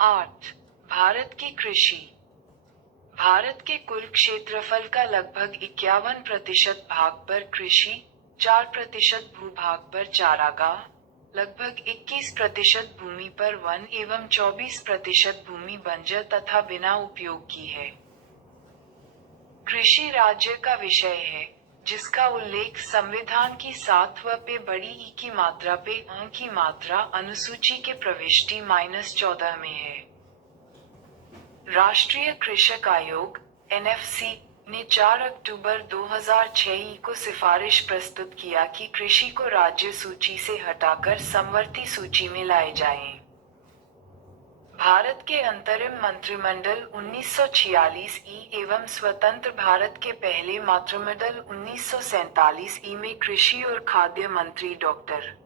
8। भारत की कृषि। भारत के कुल क्षेत्रफल का लगभग 51% भाग पर कृषि, 4% भूभाग पर चारागाह, लगभग 21% भूमि पर वन एवं 24% भूमि बंजर तथा बिना उपयोग की है। कृषि राज्य का विषय है, जिसका उल्लेख संविधान की 7व पे बड़ी ई की मात्रा पे अ की मात्रा अनुसूची के प्रविष्टि -14 में है। राष्ट्रीय कृषक आयोग (एनएफसी) ने 4 अक्टूबर 2006 को सिफारिश प्रस्तुत किया कि कृषि को राज्य सूची से हटाकर समवर्ती सूची में लाए जाएं। भारत के अंतरिम मंत्रिमंडल 1946 ई एवं स्वतंत्र भारत के पहले मंत्रिमंडल 1947 ई में कृषि और खाद्य मंत्री डॉक्टर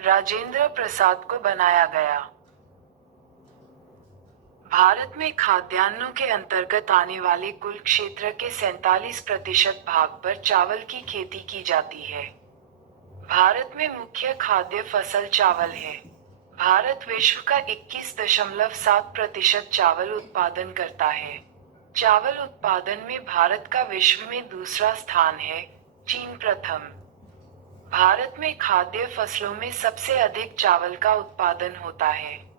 राजेंद्र प्रसाद को बनाया गया। भारत में खाद्यान्नों के अंतर्गत आने वाले कुल क्षेत्र के 47% भाग पर चावल की खेती की जाती है। भारत में मुख्य खाद्य फसल चावल है। भारत विश्व का 21.7% चावल उत्पादन करता है। चावल उत्पादन में भारत का विश्व में दूसरा स्थान है, चीन प्रथम। भारत में खाद्य फसलों में सबसे अधिक चावल का उत्पादन होता है।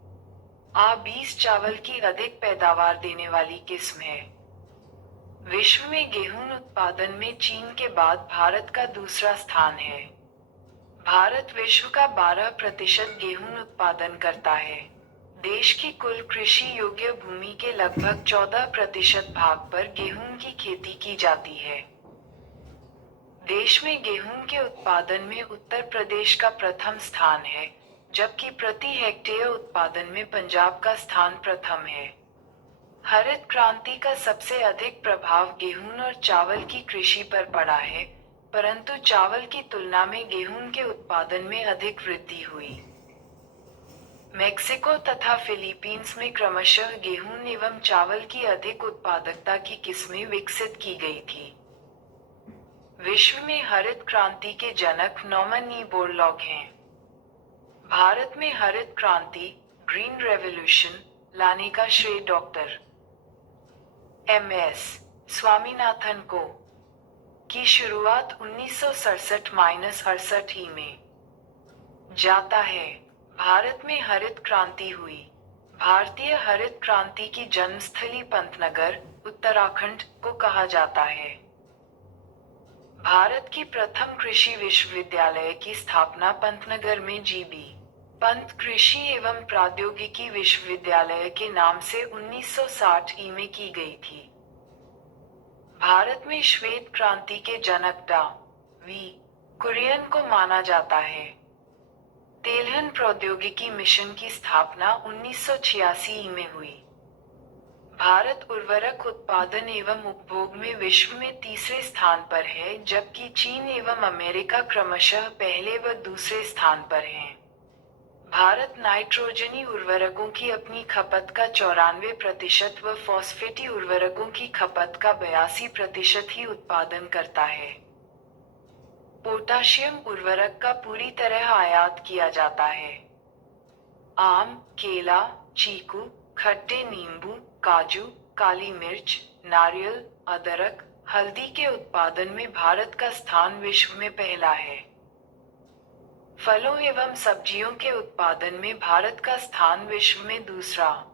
A20 चावल की अधिक पैदावार देने वाली किस्म है। विश्व में गेहूं उत्पादन में चीन के बाद भारत का दूसरा स्थान है। भारत विश्व का 12% गेहूं उत्पादन करता है। देश की कुल कृषि योग्य भूमि के लगभग 14% भाग पर गेहूं की खेती की जाती है। देश में गेहूं के उत्पादन में उत्तर प्रदेश का प्रथम स्थान है, जबकि प्रति हेक्टेयर उत्पादन में पंजाब का स्थान प्रथम है। हरित क्रांति का सबसे अधिक प्रभाव गेहूं और चावल की कृषि पर पड़ा है, परंतु चावल की तुलना में गेहूं के उत्पादन में अधिक वृद्धि हुई। मेक्सिको तथा फिलीपींस में क्रमशः गेहूं एवं चावल की अधिक उत्पादकता की किस्में विकसित की गई थी। विश्व में हरित क्रांति के जनक नॉर्मन ई बोरलॉग हैं। भारत में हरित क्रांति, ग्रीन रेवोल्यूशन, लाने का श्रेय डॉक्टर एम.एस. स्वामीनाथन को की शुरुआत 1967-68 ई में जाता है। भारत में हरित क्रांति हुई। भारतीय हरित क्रांति की जन्मस्थली पंतनगर, उत्तराखंड को कहा जाता है। भारत की प्रथम कृषि विश्वविद्यालय की स्थापना पंतनगर में जी.बी. पंत कृषि एवं प्रौद्योगिकी विश्वविद्यालय के नाम से 1960 ई में की गई थी। भारत में श्वेत क्रांति के जनक डॉ. वी. कुरियन को माना जाता है। तेलहन प्रौद्योगिकी मिशन की स्थापना 1986 ई में हुई। भारत उर्वरक उत्पादन एवं उपभोग में विश्व में तीसरे स्थान पर है, जबकि चीन एवं अमेरिका क्रमशः पहले व दूसरे स्थान पर हैं। भारत नाइट्रोजनी उर्वरकों की अपनी खपत का 94% व फॉस्फेटी उर्वरकों की खपत का 82% ही उत्पादन करता है। पोटाशियम उर्वरक का पूरी तरह आयात किया जाता है। आम, केला, चीकू, खट्टे नींबू, काजू, काली मिर्च, नारियल, अदरक, हल्दी के उत्पादन में भारत का स्थान विश्व में पहला है। फलों एवं सब्जियों के उत्पादन में भारत का स्थान विश्व में दूसरा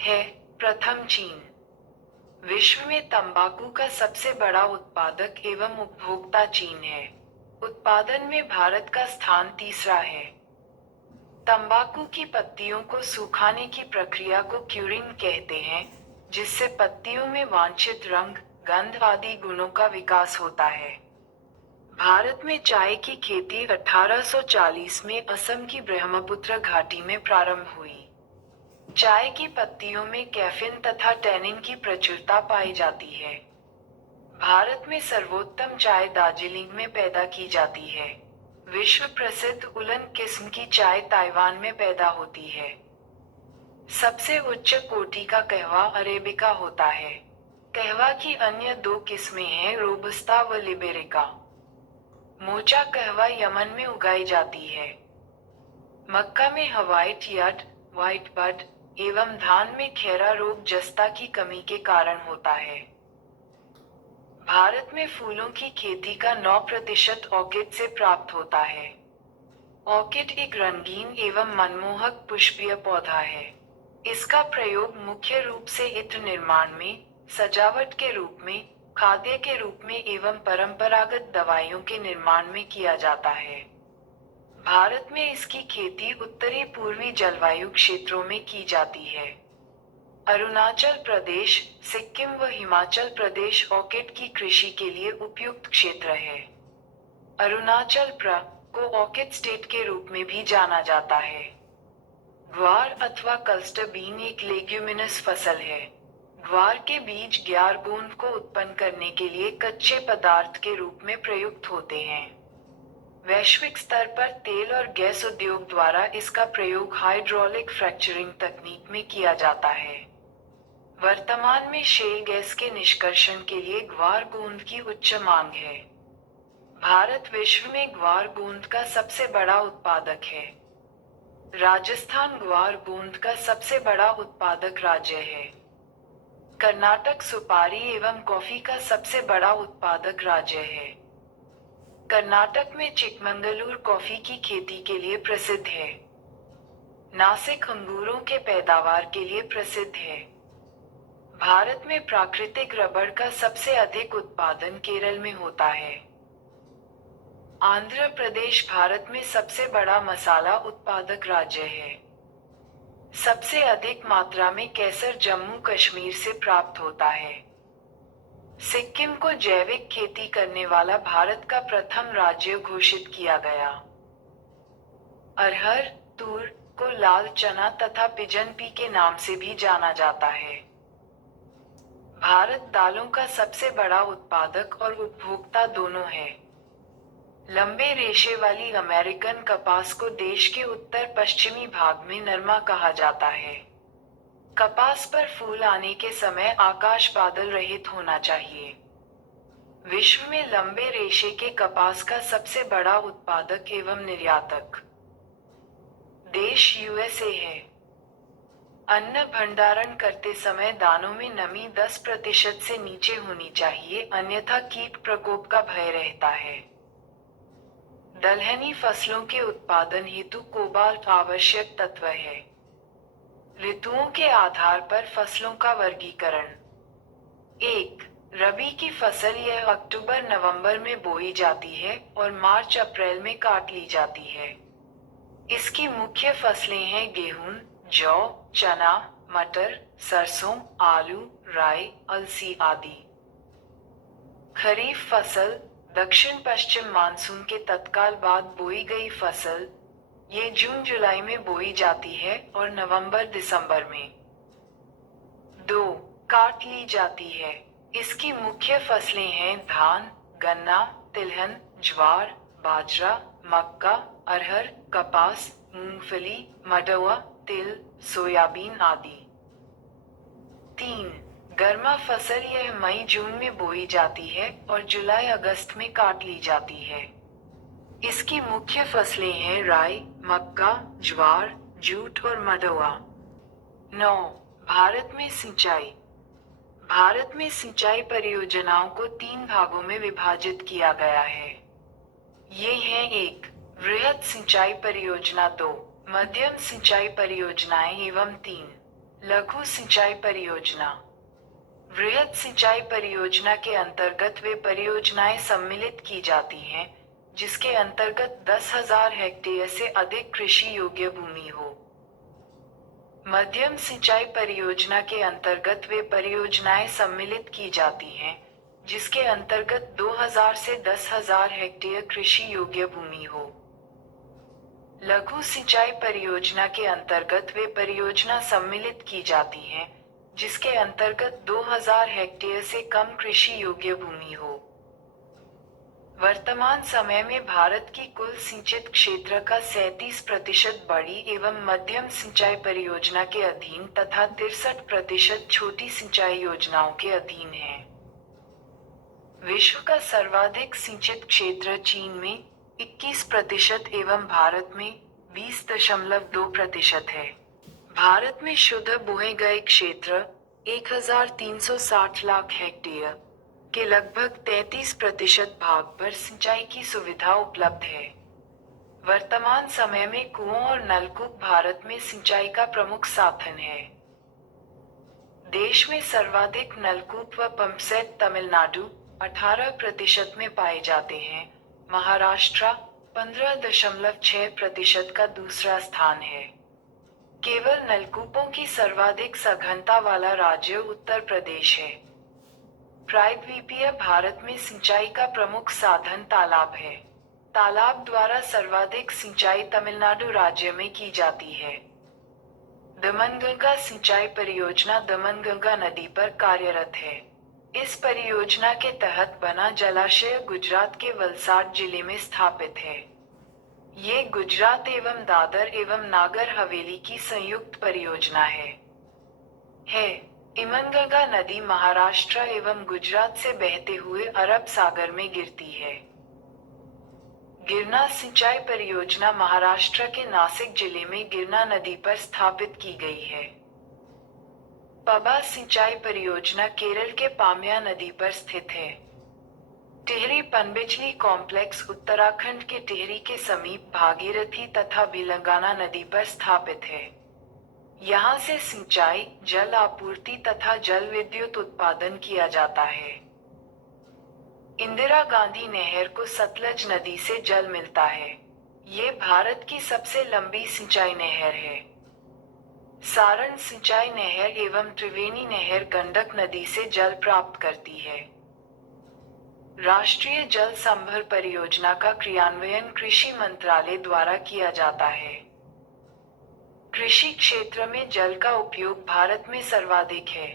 है, प्रथम चीन। विश्व में तंबाकू का सबसे बड़ा उत्पादक एवं उपभोक्ता चीन है। उत्पादन में भारत का स्थान तीसरा है। तंबाकू की पत्तियों को सुखाने की प्रक्रिया को क्यूरिंग कहते हैं, जिससे पत्तियों में वांछित रंग, गंध आदि गुणों का विकास होता है। भारत में चाय की खेती 1840 में असम की ब्रह्मपुत्र घाटी में प्रारंभ हुई। चाय की पत्तियों में कैफीन तथा टैनिन की प्रचुरता पाई जाती है। भारत में सर्वोत्तम चाय दार्जिलिंग में पैदा की जाती है। विश्व प्रसिद्ध उलन किस्म की चाय ताइवान में पैदा होती है। सबसे उच्च कोटि का कहवा अरेबिका होता है। कहवा की अन्य दो किस्में हैं, रोबस्ता व लिबेरिका। मोचा कहवा यमन में उगाई जाती है। मक्का में हवाइट यड, व्हाइट बड एवं धान में खैरा रोग जस्ता की कमी के कारण होता है। भारत में फूलों की खेती का 9% ऑर्किड से प्राप्त होता है। ऑर्किड एक रंगीन एवं मनमोहक पुष्पीय पौधा है। इसका प्रयोग मुख्य रूप से इत्र निर्माण में, सजावट के रूप में, खाद्य के रूप में एवं परंपरागत दवाइयों के निर्माण में किया जाता है। भारत में इसकी खेती उत्तरी पूर्वी जलवायु क्षेत्रों में की जाती है। अरुणाचल प्रदेश, सिक्किम व हिमाचल प्रदेश ऑर्किड की कृषि के लिए उपयुक्त क्षेत्र है। अरुणाचल को ऑर्किड स्टेट के रूप में भी जाना जाता है। ग्वार अथवा क्लस्टर बीन एक लेग्यूमिनस फसल है। ग्वार के बीज ग्यारगोंद को उत्पन्न करने के लिए कच्चे पदार्थ के रूप में प्रयुक्त होते हैं। वैश्विक स्तर पर तेल और गैस उद्योग द्वारा इसका प्रयोग हाइड्रोलिक फ्रैक्चरिंग तकनीक में किया जाता है। वर्तमान में शेल गैस के निष्कर्षण के लिए ग्वार गोंद की उच्च मांग है। भारत विश्व में ग्वार गोंद का सबसे बड़ा उत्पादक है। राजस्थान ग्वार गोंद का सबसे बड़ा उत्पादक राज्य है। कर्नाटक सुपारी एवं कॉफी का सबसे बड़ा उत्पादक राज्य है। कर्नाटक में चिकमंगलूर कॉफी की खेती के लिए प्रसिद्ध है। नासिक अंगूरों के पैदावार के लिए प्रसिद्ध है। भारत में प्राकृतिक रबड़ का सबसे अधिक उत्पादन केरल में होता है। आंध्र प्रदेश भारत में सबसे बड़ा मसाला उत्पादक राज्य है। सबसे अधिक मात्रा में केसर जम्मू कश्मीर से प्राप्त होता है। सिक्किम को जैविक खेती करने वाला भारत का प्रथम राज्य घोषित किया गया। अरहर, तूर को लाल चना तथा पिजन पी के नाम से भी जाना जाता है। भारत दालों का सबसे बड़ा उत्पादक और उपभोक्ता दोनों है। लंबे रेशे वाली अमेरिकन कपास को देश के उत्तर पश्चिमी भाग में नरमा कहा जाता है। कपास पर फूल आने के समय आकाश बादल रहित होना चाहिए। विश्व में लंबे रेशे के कपास का सबसे बड़ा उत्पादक एवं निर्यातक देश यूएसए है। अन्न भंडारण करते समय दानों में नमी 10% से नीचे होनी चाहिए, अन्यथा कीट प्रकोप का भय रहता है। दलहनी फसलों के उत्पादन हेतु कोबाल्ट आवश्यक तत्व है। ऋतुओं के आधार पर फसलों का वर्गीकरण। 1. रबी की फसल यह अक्टूबर नवंबर में बोई जाती है और मार्च अप्रैल में काट ली जाती है। इसकी मुख्य फसलें हैं गेहूं, जौ, चना, मटर, सरसों, आलू, राई, अलसी आदि। खरीफ फसल दक्षिण पश्चिम मानसून के तत्काल बाद बोई गई फसल, ये जून जुलाई में बोई जाती है और नवंबर दिसंबर में 2. काट ली जाती है। इसकी मुख्य फसलें हैं धान, गन्ना, तिलहन, ज्वार, बाजरा, मक्का, अरहर, कपास, मूंगफली, मडुआ, तिल, सोयाबीन आदि। 3. गर्मा फसल यह मई जून में बोई जाती है और जुलाई अगस्त में काट ली जाती है। इसकी मुख्य फसलें हैं राई, मक्का, ज्वार, जूट और मडुआ। 9. भारत में सिंचाई। भारत में सिंचाई परियोजनाओं को 3 भागों में विभाजित किया गया है। ये हैं 1. वृहद सिंचाई परियोजना, 2. मध्यम सिंचाई परियोजनाएं एवं 3. लघु सिंचाई परियोजना। वृहद सिंचाई परियोजना के अंतर्गत वे परियोजनाएं सम्मिलित की जाती हैं, जिसके अंतर्गत 10,000 हेक्टेयर से अधिक कृषि योग्य भूमि हो। मध्यम सिंचाई परियोजना के अंतर्गत वे परियोजनाएं सम्मिलित की जाती हैं, जिसके अंतर्गत 2,000 से 10,000 हेक्टेयर कृषि योग्य भूमि हो। लघु सिंचाई परियोजना के अंतर्गत वे परियोजना सम्मिलित की जाती हैं, जिसके अंतर्गत 2,000 हेक्टेयर से कम कृषि योग्य भूमि हो। वर्तमान समय में भारत की कुल सिंचित क्षेत्र का 37% बड़ी एवं मध्यम सिंचाई परियोजना के अधीन तथा 63% छोटी सिंचाई योजनाओं के अधीन है। विश्व का सर्वाधिक सिंचित क्षेत्र चीन में 21% एवं भारत में 20.2% है। भारत में शुद्ध बोए गए क्षेत्र 1360 लाख हेक्टेयर के लगभग 33% भाग पर सिंचाई की सुविधा उपलब्ध है। वर्तमान समय में कुओं और नलकूप भारत में सिंचाई का प्रमुख साधन है। देश में सर्वाधिक नलकूप व पंपसेट तमिलनाडु 18% में पाए जाते हैं। महाराष्ट्र 15.6% का दूसरा स्थान है। केवल नलकूपों की सर्वाधिक सघनता वाला राज्य उत्तर प्रदेश है। प्रायद्वीपीय भारत में सिंचाई का प्रमुख साधन तालाब है। तालाब द्वारा सर्वाधिक सिंचाई तमिलनाडु राज्य में की जाती है। दमनगंगा सिंचाई परियोजना दमनगंगा नदी पर कार्यरत है। इस परियोजना के तहत बना जलाशय गुजरात के वलसाड जिले में स्थापित है। ये गुजरात एवं दादर एवं नागर हवेली की संयुक्त परियोजना है। इमनगंगा नदी महाराष्ट्र एवं गुजरात से बहते हुए अरब सागर में गिरती है। गिरना सिंचाई परियोजना महाराष्ट्र के नासिक जिले में गिरना नदी पर स्थापित की गई है। पबा सिंचाई परियोजना केरल के पाम्या नदी पर स्थित है। टिहरी पनबिजली कॉम्प्लेक्स उत्तराखंड के टिहरी के समीप भागीरथी तथा भिलंगाना नदी पर स्थापित है। यहाँ से सिंचाई, जल आपूर्ति तथा जल विद्युत उत्पादन किया जाता है। इंदिरा गांधी नहर को सतलज नदी से जल मिलता है। ये भारत की सबसे लंबी सिंचाई नहर है। सारण सिंचाई नहर एवं त्रिवेणी नहर गंडक नदी से जल प्राप्त करती है। राष्ट्रीय जल संभर परियोजना का क्रियान्वयन कृषि मंत्रालय द्वारा किया जाता है। कृषि क्षेत्र में जल का उपयोग भारत में सर्वाधिक है।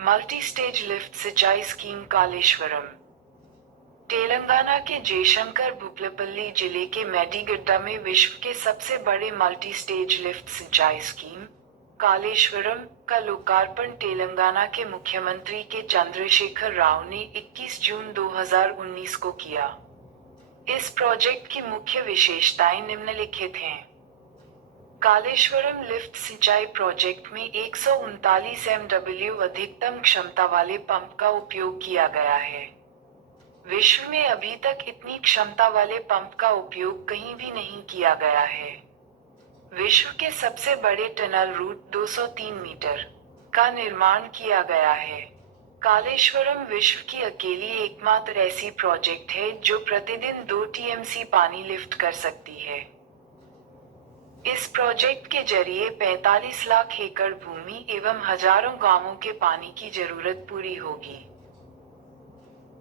मल्टी स्टेज लिफ्ट सिंचाई स्कीम कालेश्वरम। तेलंगाना के जयशंकर भूपलपल्ली जिले के मेडिगड्डा में विश्व के सबसे बड़े मल्टी स्टेज लिफ्ट सिंचाई स्कीम कालेश्वरम का लोकार्पण तेलंगाना के मुख्यमंत्री के चंद्रशेखर राव ने 21 जून 2019 को किया। इस प्रोजेक्ट की मुख्य विशेषताएं निम्नलिखित हैं। कालेश्वरम लिफ्ट सिंचाई प्रोजेक्ट में 139 MW अधिकतम क्षमता वाले पंप का उपयोग किया गया है। विश्व में अभी तक इतनी क्षमता वाले पंप का उपयोग कहीं भी नहीं किया गया है। विश्व के सबसे बड़े टनल रूट 203 मीटर का निर्माण किया गया है। कालेश्वरम विश्व की अकेली एकमात्र ऐसी प्रोजेक्ट है जो प्रतिदिन 2 TMC पानी लिफ्ट कर सकती है। इस प्रोजेक्ट के जरिए 45 लाख एकड़ भूमि एवं हजारों गांवों के पानी की जरूरत पूरी होगी।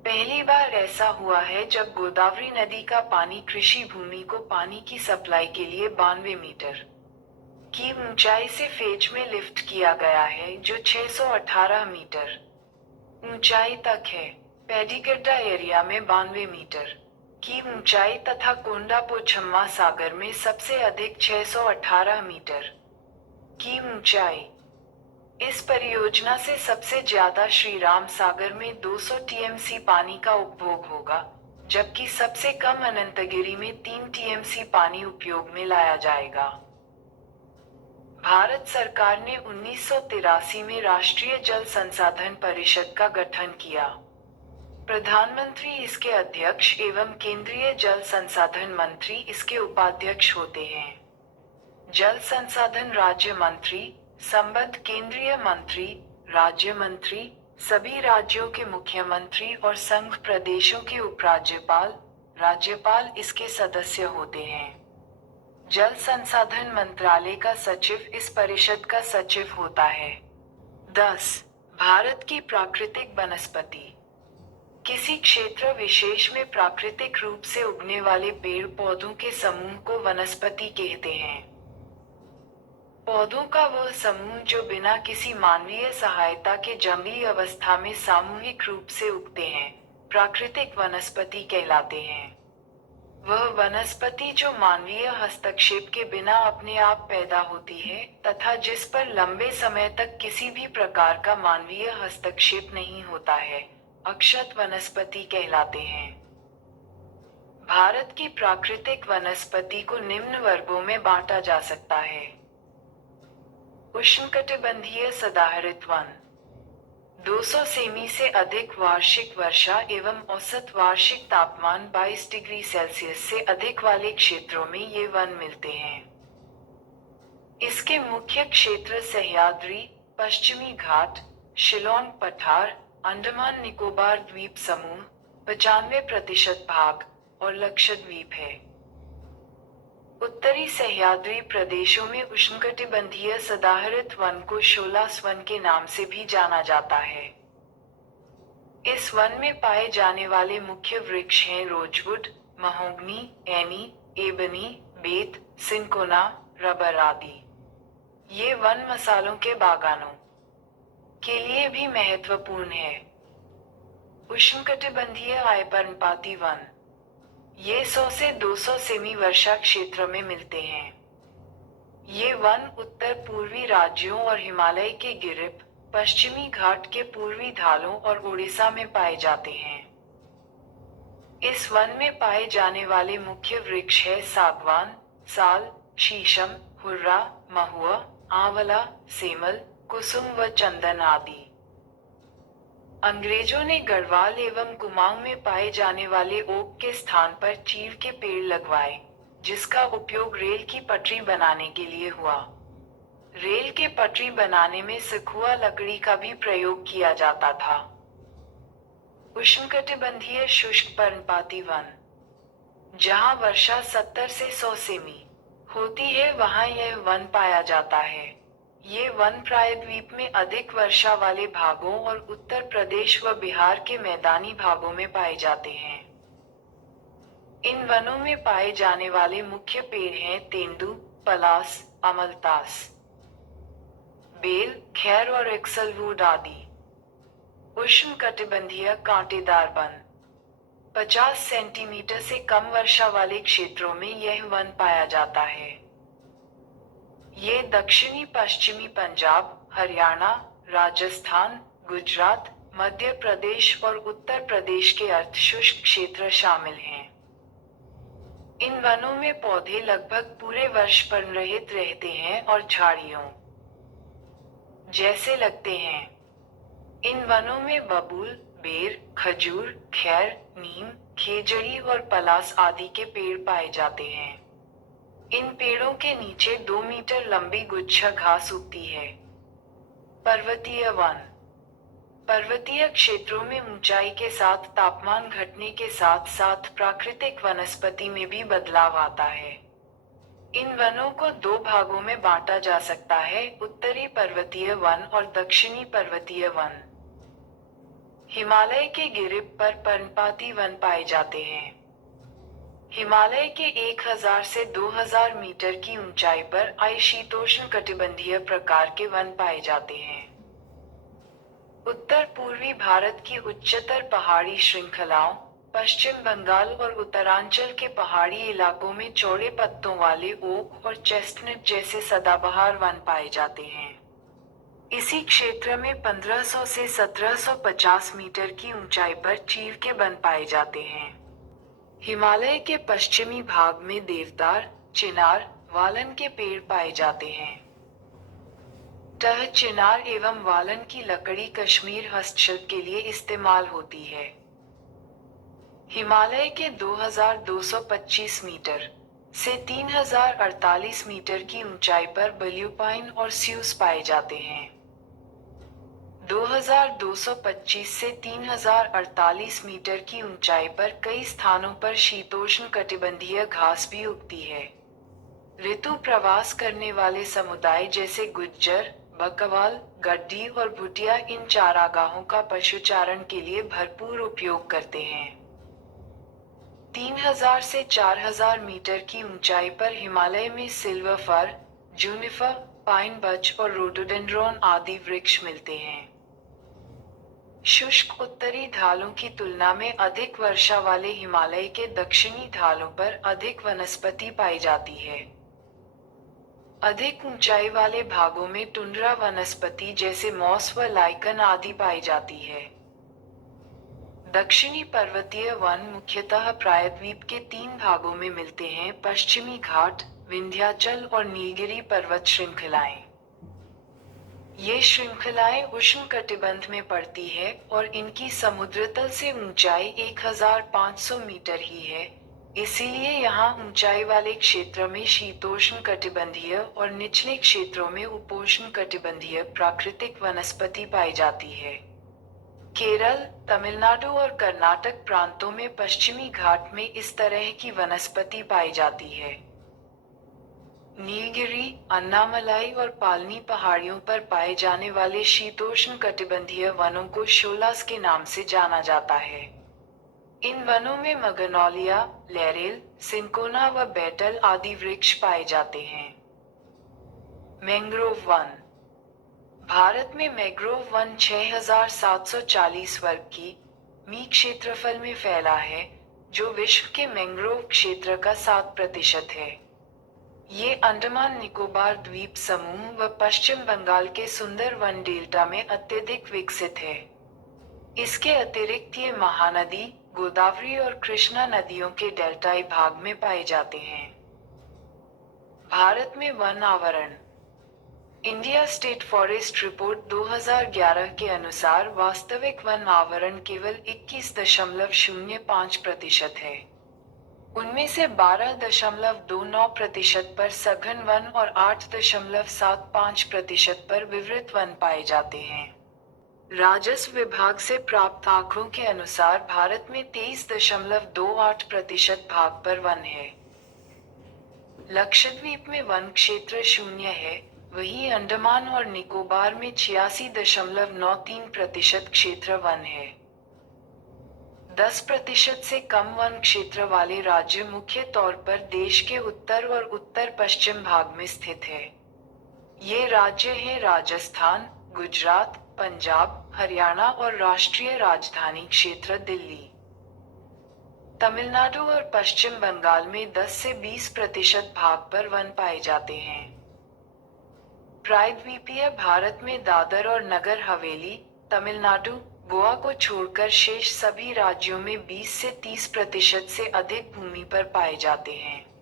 पहली बार ऐसा हुआ है जब गोदावरी नदी का पानी कृषि भूमि को पानी की सप्लाई के लिए 92 मीटर की ऊंचाई से फेज में लिफ्ट किया गया है, जो 618 मीटर ऊंचाई तक है। पेडीगड्डा एरिया में 92 मीटर की ऊंचाई तथा कोंडापोछम्मा सागर में सबसे अधिक 618 मीटर की ऊंचाई। इस परियोजना से सबसे ज्यादा श्री राम सागर में 200 TMC पानी का उपभोग होगा, जबकि सबसे कम अनंतगिरी में 3 TMC पानी उपयोग में लाया जाएगा। भारत सरकार ने 1983 में राष्ट्रीय जल संसाधन परिषद का गठन किया। प्रधानमंत्री इसके अध्यक्ष एवं केंद्रीय जल संसाधन मंत्री इसके उपाध्यक्ष होते हैं। जल संसाधन राज्य मंत्री, संबद्ध केंद्रीय मंत्री, राज्य मंत्री, सभी राज्यों के मुख्यमंत्री और संघ प्रदेशों के उपराज्यपाल, राज्यपाल इसके सदस्य होते हैं। जल संसाधन मंत्रालय का सचिव इस परिषद का सचिव होता है। 10. भारत की प्राकृतिक वनस्पति। किसी क्षेत्र विशेष में प्राकृतिक रूप से उगने वाले पेड़ पौधों के समूह को वनस्पति कहते हैं। पौधों का वह समूह जो बिना किसी मानवीय सहायता के जंगली अवस्था में सामूहिक रूप से उगते हैं, प्राकृतिक वनस्पति कहलाते हैं। वह वनस्पति जो मानवीय हस्तक्षेप के बिना अपने आप पैदा होती है तथा जिस पर लंबे समय तक किसी भी प्रकार का मानवीय हस्तक्षेप नहीं होता है, अक्षत वनस्पति कहलाते हैं। भारत की प्राकृतिक वनस्पति को निम्न वर्गों में बांटा जा सकता है। उष्णकटिबंधीय सदाहरित वन 200 सेमी से अधिक वार्षिक वर्षा एवं औसत वार्षिक तापमान 22 डिग्री सेल्सियस से अधिक वाले क्षेत्रों में ये वन मिलते हैं। इसके मुख्य क्षेत्र सह्याद्री, पश्चिमी घाट, शिलोंग पठार, अंडमान निकोबार द्वीप समूह 95% भाग और लक्षद्वीप है। उत्तरी सह्याद्री प्रदेशों में उष्णकटिबंधीय सदाहरित वन को शोलास वन के नाम से भी जाना जाता है। इस वन में पाए जाने वाले मुख्य वृक्ष हैं रोजवुड, महोगनी, एनी, एबनी, बेत, सिनकोना, रबर आदि। ये वन मसालों के बागानों के लिए भी महत्वपूर्ण है। उष्णकटिबंधीय आयपर्णपाती वन ये 100 से 200 सेमी वर्षा क्षेत्र में मिलते हैं। ये वन उत्तर पूर्वी राज्यों और हिमालय के गिरिप, पश्चिमी घाट के पूर्वी ढालों और उड़ीसा में पाए जाते हैं। इस वन में पाए जाने वाले मुख्य वृक्ष है सागवान, साल, शीशम, हुर्रा, महुआ, आंवला, सेमल, कुसुम व चंदन आदि। अंग्रेजों ने गढ़वाल एवं कुमाऊं में पाए जाने वाले ओक के स्थान पर चीड़ के पेड़ लगवाए, जिसका उपयोग रेल की पटरी बनाने के लिए हुआ। रेल के पटरी बनाने में सखुआ लकड़ी का भी प्रयोग किया जाता था। उष्णकटिबंधीय शुष्क पर्णपाती वन जहां वर्षा 70 से 100 सेमी होती है वहां यह वन पाया जाता है। ये वन प्रायद्वीप में अधिक वर्षा वाले भागों और उत्तर प्रदेश व बिहार के मैदानी भागों में पाए जाते हैं। इन वनों में पाए जाने वाले मुख्य पेड़ हैं तेंदू, पलास, अमलतास, बेल, खैर और एक्सलवुड आदि। उष्णकटिबंधीय कांटेदार वन 50 सेंटीमीटर से कम वर्षा वाले क्षेत्रों में यह वन पाया जाता है। ये दक्षिणी पश्चिमी पंजाब, हरियाणा, राजस्थान, गुजरात, मध्य प्रदेश और उत्तर प्रदेश के अर्धशुष्क क्षेत्र शामिल हैं। इन वनों में पौधे लगभग पूरे वर्ष पर्णरहित रहते हैं और झाड़ियों जैसे लगते हैं। इन वनों में बबूल, बेर, खजूर, खैर, नीम, खेजड़ी और पलास आदि के पेड़ पाए जाते हैं। इन पेड़ों के नीचे 2 मीटर लंबी गुच्छा घास उगती है। पर्वतीय वन पर्वतीय क्षेत्रों में ऊंचाई के साथ तापमान घटने के साथ साथ प्राकृतिक वनस्पति में भी बदलाव आता है। इन वनों को 2 भागों में बांटा जा सकता है, उत्तरी पर्वतीय वन और दक्षिणी पर्वतीय वन। हिमालय के गिरिप पर पर्णपाती वन पाए जाते हैं। हिमालय के 1000 से 2000 मीटर की ऊंचाई पर शीतोष्ण कटिबंधीय प्रकार के वन पाए जाते हैं। उत्तर पूर्वी भारत की उच्चतर पहाड़ी श्रृंखलाओं, पश्चिम बंगाल और उत्तरांचल के पहाड़ी इलाकों में चौड़े पत्तों वाले ओक और चेस्टनट जैसे सदाबहार वन पाए जाते हैं। इसी क्षेत्र में 1500 से 1750 मीटर की ऊंचाई पर चीड़ के वन पाए जाते हैं। हिमालय के पश्चिमी भाग में देवदार, चिनार, वालन के पेड़ पाए जाते हैं। टह, चिनार एवं वालन की लकड़ी कश्मीर हस्तशिल्प के लिए इस्तेमाल होती है। हिमालय के 2225 मीटर से 3048 मीटर की ऊंचाई पर ब्लूपाइन और स्यूस पाए जाते हैं। 2225 से 3048 मीटर की ऊंचाई पर कई स्थानों पर शीतोष्ण कटिबंधीय घास भी उगती है। ऋतु प्रवास करने वाले समुदाय जैसे गुज्जर, बकवाल, गड्डी और भुटिया इन चारागाहों का पशुचारण के लिए भरपूर उपयोग करते हैं। 3000 से 4000 मीटर की ऊंचाई पर हिमालय में सिल्वर फर, जूनिफर, पाइन बच और रोडोडेंड्रॉन आदि वृक्ष मिलते हैं। शुष्क उत्तरी ढालों की तुलना में अधिक वर्षा वाले हिमालय के दक्षिणी ढालों पर अधिक वनस्पति पाई जाती है। अधिक ऊंचाई वाले भागों में टुंड्रा वनस्पति जैसे मॉस व लाइकन आदि पाई जाती है। दक्षिणी पर्वतीय वन मुख्यतः प्रायद्वीप के 3 भागों में मिलते हैं: पश्चिमी घाट, विंध्याचल और नीलगिरी पर्वत श्रृंखलाएं। ये श्रृंखलाएं उष्णकटिबंध में पड़ती है और इनकी समुद्र तल से ऊंचाई 1500 मीटर ही है। इसीलिए यहाँ ऊंचाई वाले क्षेत्र में शीतोष्ण कटिबंधीय और निचले क्षेत्रों में उपोष्ण कटिबंधीय प्राकृतिक वनस्पति पाई जाती है। केरल, तमिलनाडु और कर्नाटक प्रांतों में पश्चिमी घाट में इस तरह की वनस्पति पाई जाती है। नीलगिरी, अन्नामलाई और पालनी पहाड़ियों पर पाए जाने वाले शीतोष्ण कटिबंधीय वनों को शोलास के नाम से जाना जाता है। इन वनों में मगनोलिया, लैरेल, सिंकोना व बेटल आदि वृक्ष पाए जाते हैं। Mangrove one. भारत में मैंग्रोव वन 6,740 वर्ग की मी क्षेत्रफल में फैला है, जो विश्व के मैंग्रोव क्षेत्र का 7% है। ये अंडमान निकोबार द्वीप समूह व पश्चिम बंगाल के सुंदर वन डेल्टा में अत्यधिक विकसित है। इसके अतिरिक्त ये महानदी, गोदावरी और कृष्णा नदियों के डेल्टाई भाग में पाए जाते हैं। भारत में वन आवरण। इंडिया स्टेट फॉरेस्ट रिपोर्ट 2011 के अनुसार वास्तविक वन आवरण केवल 21.05% है। उनमें से 12.29% पर सघन वन और 8.75% पर विवृत वन पाए जाते हैं। राजस्व विभाग से प्राप्त आंकड़ों के अनुसार भारत में 23.28% भाग पर वन है। लक्षद्वीप में वन क्षेत्र 0 है, वहीं अंडमान और निकोबार में 86.93% क्षेत्र वन है। 10% से कम वन क्षेत्र वाले राज्य मुख्य तौर पर देश के उत्तर और उत्तर पश्चिम भाग में स्थित है। ये राज्य हैं राजस्थान, गुजरात, पंजाब, हरियाणा और राष्ट्रीय राजधानी क्षेत्र दिल्ली। तमिलनाडु और पश्चिम बंगाल में 10 से 20% भाग पर वन पाए जाते हैं। प्रायद्वीपीय भारत में दादर और नगर हवेली, तमिलनाडु, गोवा को छोड़कर शेष सभी राज्यों में 20 से 30% से अधिक भूमि पर पाए जाते हैं।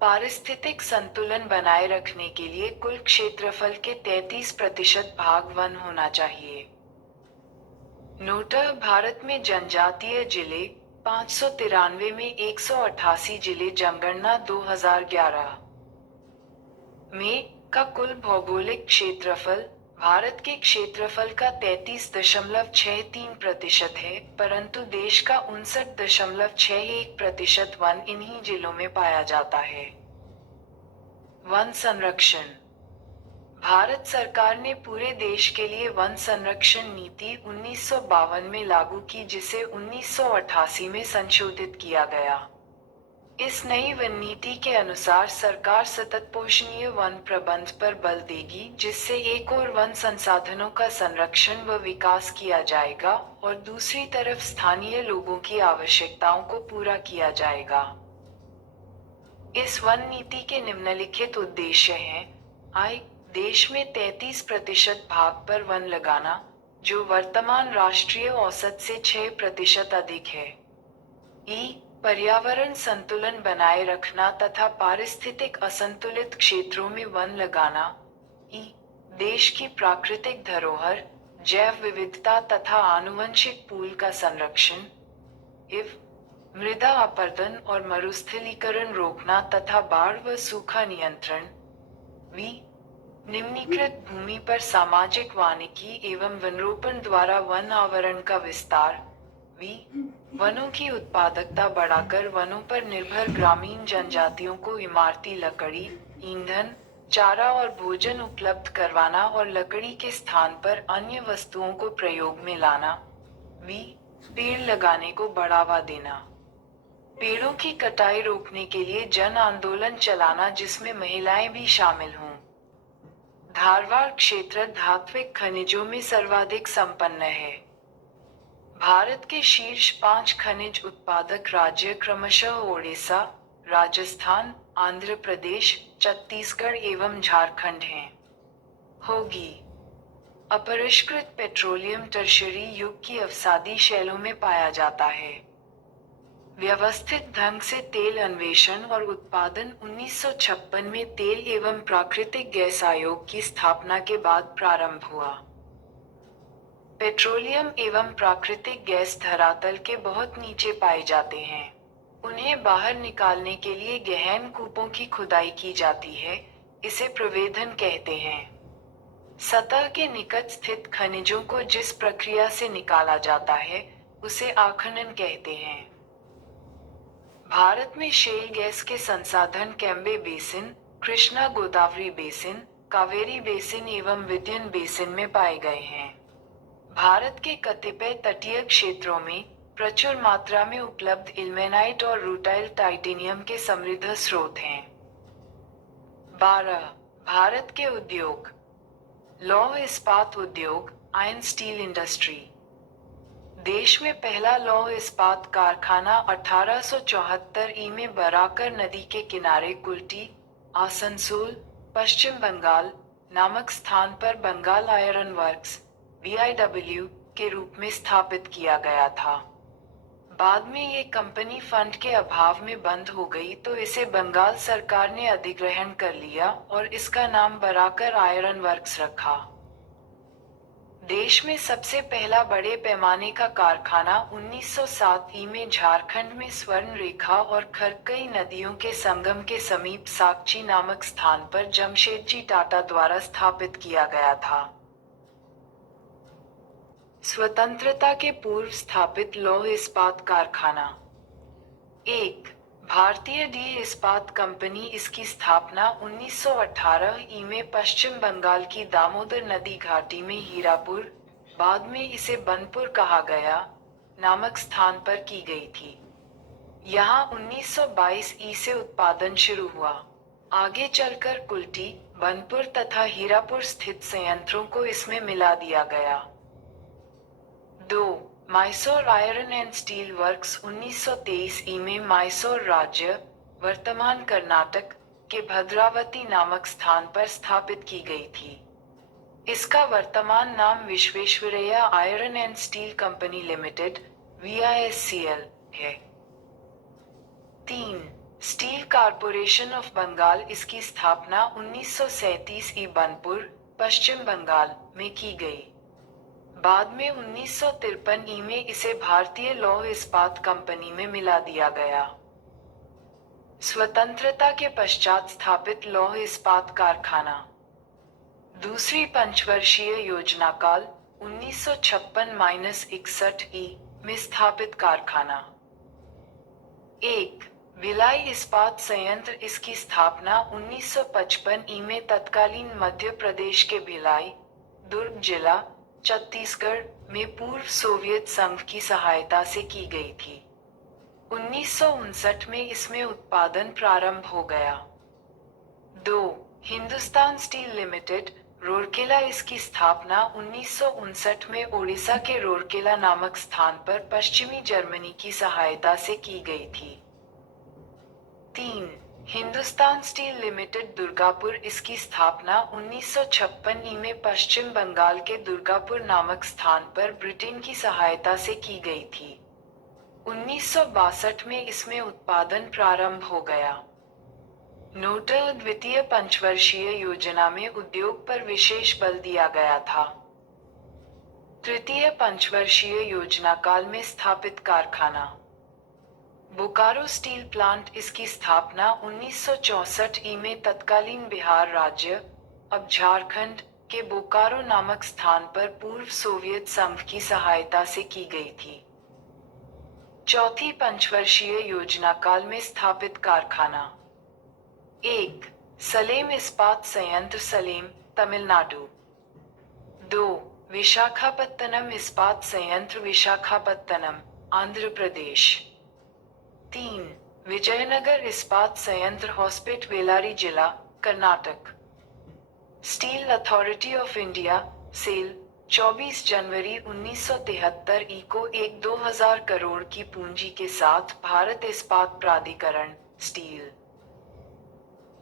पारिस्थितिक संतुलन बनाए रखने के लिए कुल क्षेत्रफल के 33% भाग वन होना चाहिए। नोटा भारत में जनजातीय जिले 593 में 188 जिले जनगणना 2011 में का कुल भौगोलिक क्षेत्रफल भारत के क्षेत्रफल का 33.63% है, परंतु देश का 59.61% वन इन्हीं जिलों में पाया जाता है। वन संरक्षण। भारत सरकार ने पूरे देश के लिए वन संरक्षण नीति 1952 में लागू की, जिसे 1988 में संशोधित किया गया। इस नई वन नीति के अनुसार सरकार सतत पोषणीय वन प्रबंध पर बल देगी, जिससे एक ओर वन संसाधनों का संरक्षण व विकास किया जाएगा और दूसरी तरफ स्थानीय लोगों की आवश्यकताओं को पूरा किया जाएगा। इस वन नीति के निम्नलिखित उद्देश्य हैं। देश में 33% भाग पर वन लगाना, जो वर्तमान राष्ट्रीय औसत से 6% अधिक है। पर्यावरण संतुलन बनाए रखना तथा पारिस्थितिक असंतुलित क्षेत्रों में वन लगाना। देश की प्राकृतिक धरोहर, जैव विविधता तथा आनुवंशिक पूल का संरक्षण। मृदा अपरदन और मरुस्थलीकरण रोकना तथा बाढ़ व सूखा नियंत्रण। निम्नीकृत भूमि पर सामाजिक वानिकी एवं वनरोपण द्वारा वन आवरण का विस्तार। वनों की उत्पादकता बढ़ाकर वनों पर निर्भर ग्रामीण जनजातियों को इमारती लकड़ी, ईंधन, चारा और भोजन उपलब्ध करवाना और लकड़ी के स्थान पर अन्य वस्तुओं को प्रयोग में लाना। पेड़ लगाने को बढ़ावा देना। पेड़ों की कटाई रोकने के लिए जन आंदोलन चलाना, जिसमें महिलाएं भी शामिल हों। धारवाड़ क्षेत्र धात्विक खनिजों में सर्वाधिक संपन्न है। भारत के शीर्ष 5 खनिज उत्पादक राज्य क्रमशः ओडिशा, राजस्थान, आंध्र प्रदेश, छत्तीसगढ़ एवं झारखंड हैं। होगी। अपरिष्कृत पेट्रोलियम टर्शरी युग की अवसादी शैलों में पाया जाता है। व्यवस्थित ढंग से तेल अन्वेषण और उत्पादन 1956 में तेल एवं प्राकृतिक गैस आयोग की स्थापना के बाद प्रारंभ हुआ। पेट्रोलियम एवं प्राकृतिक गैस धरातल के बहुत नीचे पाए जाते हैं। उन्हें बाहर निकालने के लिए गहन कूपों की खुदाई की जाती है, इसे प्रवेधन कहते हैं। सतह के निकट स्थित खनिजों को जिस प्रक्रिया से निकाला जाता है, उसे आखनन कहते हैं। भारत में शेल गैस के संसाधन Cambay basin, Krishna Godavari basin, Kaveri basin एवं विंध्यन बेसिन में पाए गए हैं। भारत के कतिपय तटीय क्षेत्रों में प्रचुर मात्रा में उपलब्ध इल्मेनाइट और रूटाइल टाइटेनियम के समृद्ध स्रोत हैं। 12. भारत के उद्योग। लौह इस्पात उद्योग, आयरन स्टील इंडस्ट्री। देश में पहला लौह इस्पात कारखाना 1874 ई में बराकर नदी के किनारे कुल्टी, आसनसोल, पश्चिम बंगाल नामक स्थान पर बंगाल आयरन वर्क्स (BIW) के रूप में स्थापित किया गया था। बाद में ये कंपनी फंड के अभाव में बंद हो गई तो इसे बंगाल सरकार ने अधिग्रहण कर लिया और इसका नाम बराकर आयरन वर्क्स रखा। देश में सबसे पहला बड़े पैमाने का कारखाना 1907 ई में झारखंड में स्वर्ण रेखा और खरकई नदियों के संगम के समीप साकची नामक स्थान पर जमशेदजी टाटा द्वारा स्थापित किया गया था। स्वतंत्रता के पूर्व स्थापित लौह इस्पात कारखाना। 1. भारतीय डी इस्पात कंपनी। इसकी स्थापना 1918 ई में पश्चिम बंगाल की दामोदर नदी घाटी में हीरापुर, बाद में इसे बनपुर कहा गया, नामक स्थान पर की गई थी। यहाँ 1922 ई से उत्पादन शुरू हुआ। आगे चलकर कुल्टी, बनपुर तथा हीरापुर स्थित संयंत्रों को इसमें मिला दिया गया। 2. Mysore iron and steel works 1923 ई में मैसूर राज्य, वर्तमान कर्नाटक, के भद्रावती नामक स्थान पर स्थापित की गई थी। इसका वर्तमान नाम Visvesvaraya iron and steel company limited (VISCL) है। 3. Steel corporation of Bengal. इसकी स्थापना 1937 ई बनपुर, पश्चिम बंगाल, में की गई। बाद में 1953 ई में इसे भारतीय लौह इस्पात कंपनी में मिला दिया गया। स्वतंत्रता के पश्चात स्थापित लौह इस्पात कारखाना। दूसरी पंचवर्षीय योजना काल 1956-61 ई में स्थापित कारखाना। 1. भिलाई इस्पात संयंत्र। इसकी स्थापना 1955 ई में तत्कालीन मध्य प्रदेश के भिलाई, दुर्ग जिला, छत्तीसगढ़ में पूर्व सोवियत संघ की सहायता से की गई थी। 1959 में इसमें उत्पादन प्रारंभ हो गया। 2. Hindustan steel limited, Rourkela. इसकी स्थापना 1959 में ओडिशा के रूरकेला नामक स्थान पर पश्चिमी जर्मनी की सहायता से की गई थी। 3. Hindustan steel limited Durgapur. इसकी स्थापना 1956 ई में पश्चिम बंगाल के दुर्गापुर नामक स्थान पर ब्रिटेन की सहायता से की गई थी। 1962 में इसमें उत्पादन प्रारंभ हो गया। नोटल द्वितीय पंचवर्षीय योजना में उद्योग पर विशेष बल दिया गया था। तृतीय पंचवर्षीय योजना काल में स्थापित कारखाना। Bokaro steel plant. इसकी स्थापना 1964 ई में तत्कालीन बिहार राज्य, अब झारखंड, के बोकारो नामक स्थान पर पूर्व सोवियत संघ की सहायता से की गई थी। चौथी पंचवर्षीय योजना काल में स्थापित कारखाना। 1. सलेम इस्पात संयंत्र, सलेम, तमिलनाडु। 2. विशाखापत्तनम इस्पात संयंत्र, विशाखापत्तनम, आंध्र प्रदेश। 3. विजयनगर इस्पात संयंत्र, हॉस्पेट, बेल्लारी जिला, Karnataka. Steel authority of India, SAIL, 24 जनवरी 1973 ई को 2000 करोड़ की पूंजी के साथ भारत इस्पात प्राधिकरण, स्टील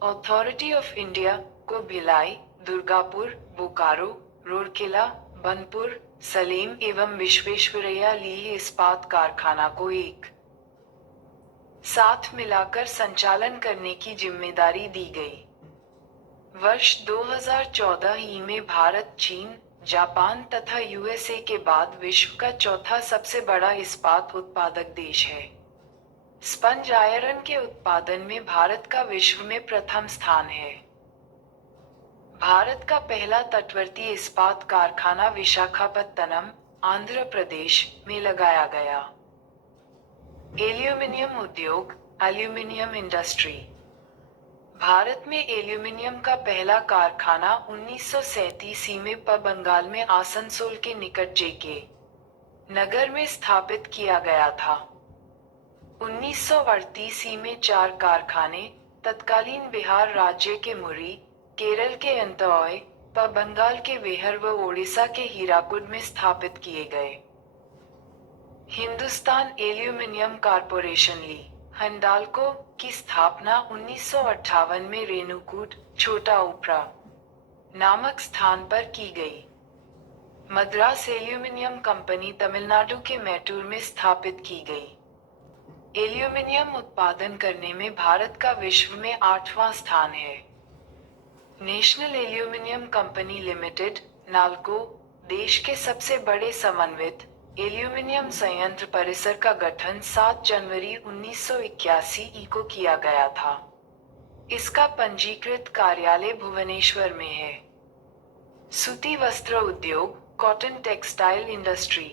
अथॉरिटी ऑफ इंडिया, को भिलाई, दुर्गापुर, बोकारो, रूरकेला, बनपुर, सलेम एवं विश्वेश्वरैया लेह इस्पात कारखाना को 1 साथ मिलाकर संचालन करने की जिम्मेदारी दी गई। वर्ष 2014 ई में भारत चीन, जापान तथा यूएसए के बाद विश्व का चौथा सबसे बड़ा इस्पात उत्पादक देश है। स्पंज आयरन के उत्पादन में भारत का विश्व में प्रथम स्थान है। भारत का पहला तटवर्ती इस्पात कारखाना विशाखापत्तनम, आंध्र प्रदेश में लगाया गया। एल्यूमिनियम उद्योग, एल्यूमिनियम इंडस्ट्री। भारत में एल्यूमिनियम का पहला कारखाना 1937 में बंगाल में आसनसोल के निकट जेके नगर में स्थापित किया गया था। 1938 में 4 कारखाने तत्कालीन बिहार राज्य के मुरी, केरल के अंतौय, बंगाल के वेहर व ओडिशा के हीराकुड में स्थापित किए गए। हिंदुस्तान एल्यूमिनियम कॉरपोरेशन ली, हिंडाल्को की स्थापना 1958 में रेणुकूट, छोटा उपरा नामक स्थान पर की गई। मद्रास एल्यूमिनियम कंपनी तमिलनाडु के मैटूर में स्थापित की गई। एल्यूमिनियम उत्पादन करने में भारत का विश्व में 8वां स्थान है। National aluminium company limited, NALCO, देश के सबसे बड़े समन्वित एल्यूमिनियम संयंत्र परिसर का गठन 7 जनवरी 1981 को किया गया था। इसका पंजीकृत कार्यालय भुवनेश्वर में है। सूती वस्त्र उद्योग, कॉटन टेक्सटाइल इंडस्ट्री।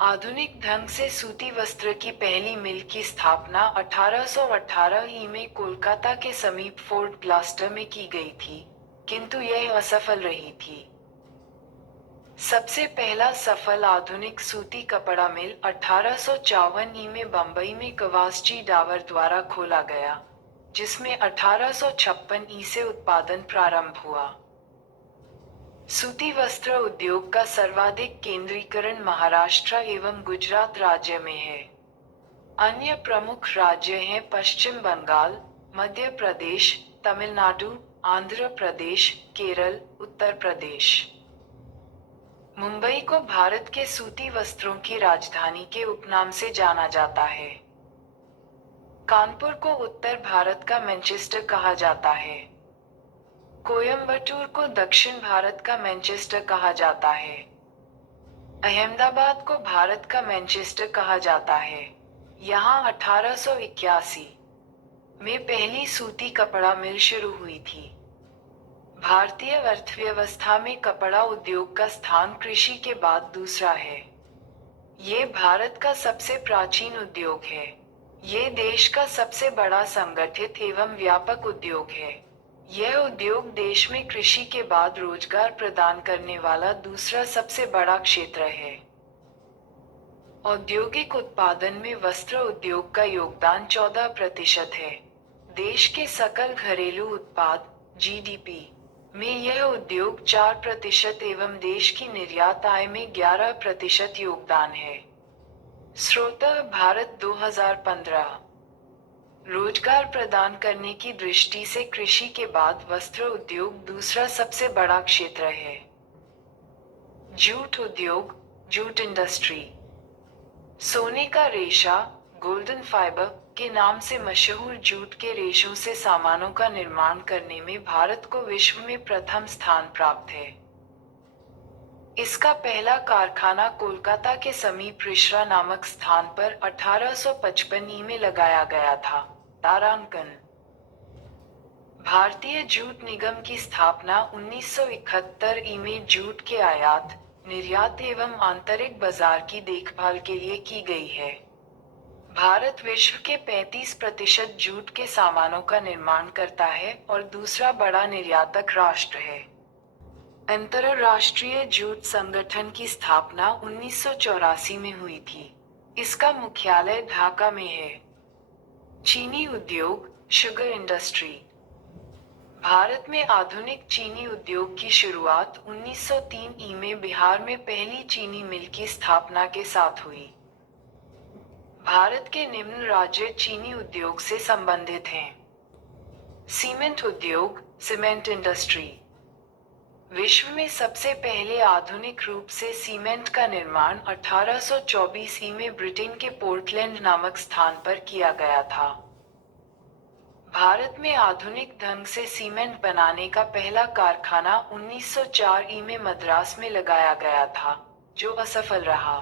आधुनिक ढंग से सूती वस्त्र की पहली मिल की स्थापना 1818 ई में कोलकाता के समीप फोर्ट ग्लास्टर में की गई थी, किंतु यह असफल रही थी। सबसे पहला सफल आधुनिक सूती कपड़ा मिल 1854 ई में बंबई में कवासजी डावर द्वारा खोला गया, जिसमें 1856 ई से उत्पादन प्रारंभ हुआ। सूती वस्त्र उद्योग का सर्वाधिक केंद्रीकरण महाराष्ट्र एवं गुजरात राज्य में है। अन्य प्रमुख राज्य हैं पश्चिम बंगाल, मध्य प्रदेश, तमिलनाडु, आंध्र प्रदेश, केरल, उत्तर प्रदेश। मुंबई को भारत के सूती वस्त्रों की राजधानी के उपनाम से जाना जाता है। कानपुर को उत्तर भारत का मैनचेस्टर कहा जाता है। कोयम्बटूर को दक्षिण भारत का मैनचेस्टर कहा जाता है। अहमदाबाद को भारत का मैनचेस्टर कहा जाता है। यहाँ 1881 में पहली सूती कपड़ा मिल शुरू हुई थी। भारतीय अर्थव्यवस्था में कपड़ा उद्योग का स्थान कृषि के बाद दूसरा है। ये भारत का सबसे प्राचीन उद्योग है। ये देश का सबसे बड़ा संगठित एवं व्यापक उद्योग है। यह उद्योग देश में कृषि के बाद रोजगार प्रदान करने वाला दूसरा सबसे बड़ा क्षेत्र है। औद्योगिक उत्पादन में वस्त्र उद्योग का योगदान 14% है। देश के सकल घरेलू उत्पाद (जीडीपी) में यह उद्योग 4% एवं देश की निर्यात आय में 11% योगदान है। स्रोत: भारत 2015। रोजगार प्रदान करने की दृष्टि से कृषि के बाद वस्त्र उद्योग दूसरा सबसे बड़ा क्षेत्र है। जूट उद्योग, जूट इंडस्ट्री। सोने का रेशा, गोल्डन फाइबर के नाम से मशहूर जूट के रेशों से सामानों का निर्माण करने में भारत को विश्व में प्रथम स्थान प्राप्त है। इसका पहला कारखाना कोलकाता के समीप रिश्रा नामक स्थान पर 1855 ई में लगाया गया था। तारांकन: भारतीय जूट निगम की स्थापना 1971 ई में जूट के आयात, निर्यात एवं आंतरिक बाजार की देखभाल के लिए की गई है। भारत विश्व के 35% जूट के सामानों का निर्माण करता है और दूसरा बड़ा निर्यातक राष्ट्र है। अंतरराष्ट्रीय जूट संगठन की स्थापना 1984 में हुई थी। इसका मुख्यालय ढाका में है। चीनी उद्योग, शुगर इंडस्ट्री। भारत में आधुनिक चीनी उद्योग की शुरुआत 1903 ई में बिहार में पहली चीनी मिल की स्थापना के साथ हुई। भारत के निम्न राज्य चीनी उद्योग से संबंधित हैं: सीमेंट उद्योग, सीमेंट इंडस्ट्री। विश्व में सबसे पहले आधुनिक रूप से सीमेंट का निर्माण 1824 में ब्रिटेन के पोर्टलैंड नामक स्थान पर किया गया था। भारत में आधुनिक ढंग से सीमेंट बनाने का पहला कारखाना 1904 में मद्रास में लगाया गया था, जो असफल रहा।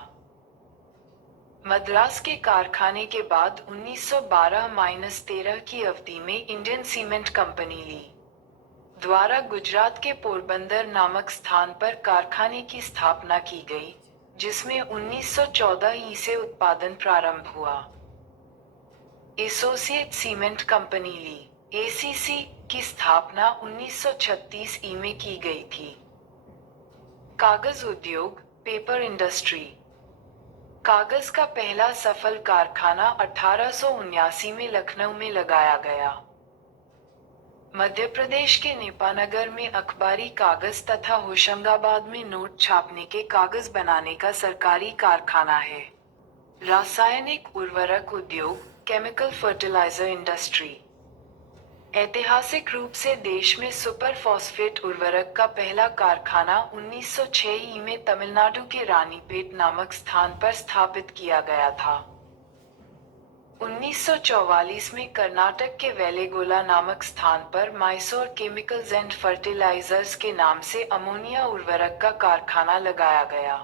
मद्रास के कारखाने के बाद 1912-13 की अवधि में इंडियन सीमेंट कंपनी ली द्वारा गुजरात के पोरबंदर नामक स्थान पर कारखाने की स्थापना की गई, जिसमें 1914 से उत्पादन प्रारंभ हुआ। एसोसिएट सीमेंट कंपनी ली एसीसी की स्थापना 1936 में की गई थी। कागज उद्योग, पेपर इंडस्ट्री। कागज का पहला सफल कारखाना 1879 में लखनऊ में लगाया गया। मध्य प्रदेश के नेपानगर में अखबारी कागज तथा होशंगाबाद में नोट छापने के कागज बनाने का सरकारी कारखाना है। रासायनिक उर्वरक उद्योग, केमिकल फर्टिलाइजर इंडस्ट्री। ऐतिहासिक रूप से देश में सुपर फॉस्फेट उर्वरक का पहला कारखाना 1906 में तमिलनाडु के रानीपेट नामक स्थान पर स्थापित किया गया था। 1944 में कर्नाटक के वेलेगोला नामक स्थान पर मैसूर केमिकल्स एंड फर्टिलाइजर्स के नाम से अमोनिया उर्वरक का कारखाना लगाया गया।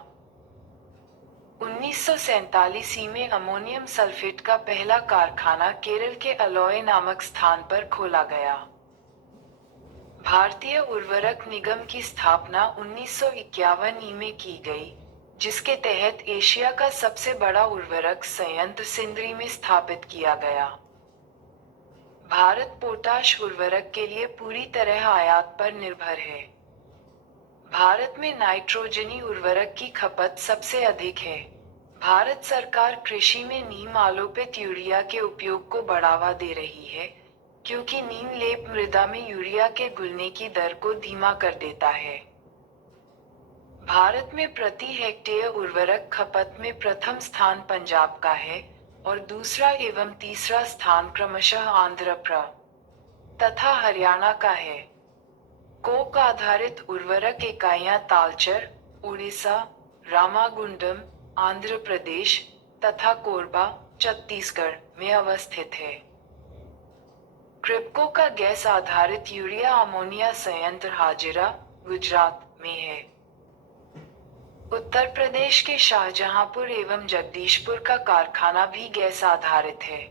1947 में अमोनियम सल्फेट का पहला कारखाना केरल के अलॉय नामक स्थान पर खोला गया। भारतीय उर्वरक निगम की स्थापना 1951 में की गई, जिसके तहत एशिया का सबसे बड़ा उर्वरक संयंत्र सिंदरी में स्थापित किया गया। भारत पोटाश उर्वरक के लिए पूरी तरह आयात पर निर्भर है। भारत में नाइट्रोजनी उर्वरक की खपत सबसे अधिक है। भारत सरकार कृषि में नीम आलोपित यूरिया के उपयोग को बढ़ावा दे रही है, क्योंकि नीम लेप मृदा में यूरिया के घुलने की दर को धीमा कर देता है। भारत में प्रति हेक्टेयर उर्वरक खपत में प्रथम स्थान पंजाब का है और दूसरा एवं तीसरा स्थान क्रमशः आंध्र प्रदेश तथा हरियाणा का है। कोक आधारित उर्वरक इकाइयां तालचर, उड़ीसा, रामागुंडम, आंध्र प्रदेश तथा कोरबा, छत्तीसगढ़ में अवस्थित है। क्रिप्को का गैस आधारित यूरिया अमोनिया संयंत्र हाजिरा, गुजरात में है। उत्तर प्रदेश के शाहजहांपुर एवं जगदीशपुर का कारखाना भी गैस आधारित है।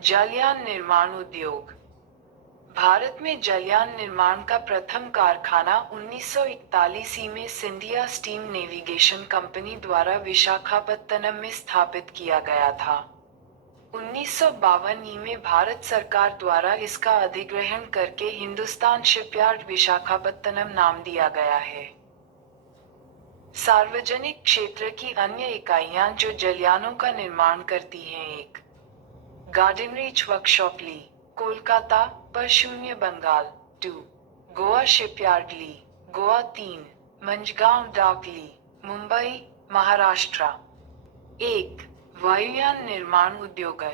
जलयान निर्माण उद्योग। भारत में जलयान निर्माण का प्रथम कारखाना 1941 में सिंधिया स्टीम नेविगेशन कंपनी द्वारा विशाखापत्तनम में स्थापित किया गया था। 1952 में भारत सरकार द्वारा इसका अधिग्रहण करके हिंदुस्तान शिपयार्ड विशाखापत्तनम नाम दिया गया है। सार्वजनिक क्षेत्र की अन्य इकाइयां जो जलयानों का निर्माण करती हैं: एक, गार्डनरीच वर्कशॉप ली, कोलकाता, पश्चिम बंगाल। 2, गोवा शिपयार्ड ली, गोवा। 3, मंझगांव डाक ली, मुंबई, महाराष्ट्र। 1, वायुयान निर्माण उद्योग।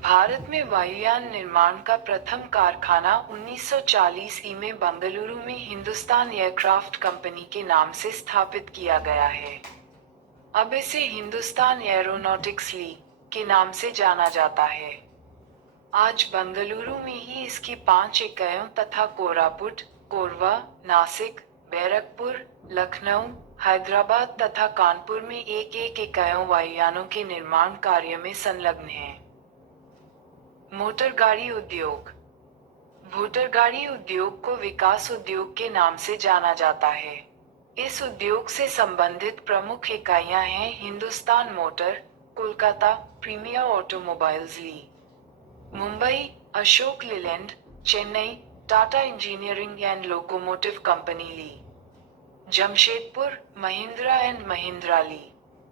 भारत में वायुयान निर्माण का प्रथम कारखाना 1940 में बंगलुरु में हिंदुस्तान एयरक्राफ्ट कंपनी के नाम से स्थापित किया गया है। अब इसे हिंदुस्तान एरोनॉटिक्स ली के नाम से जाना जाता है। आज बंगलुरु में ही इसकी 5 इकाइयों तथा कोरापुट, कोरबा, नासिक, बैरकपुर, लखनऊ, हैदराबाद तथा कानपुर में एक इकाइयों वायुयानों के निर्माण कार्य में संलग्न है। मोटर गाड़ी उद्योग। मोटर गाड़ी उद्योग को विकास उद्योग के नाम से जाना जाता है। इस उद्योग से संबंधित प्रमुख इकाइयां हैं: Hindustan motor, Kolkata, premier automobiles ली, Mumbai, Ashok Leyland, Chennai, Tata engineering and locomotive company ली, जमशेदपुर, महिंद्रा एंड महिंद्रा ली,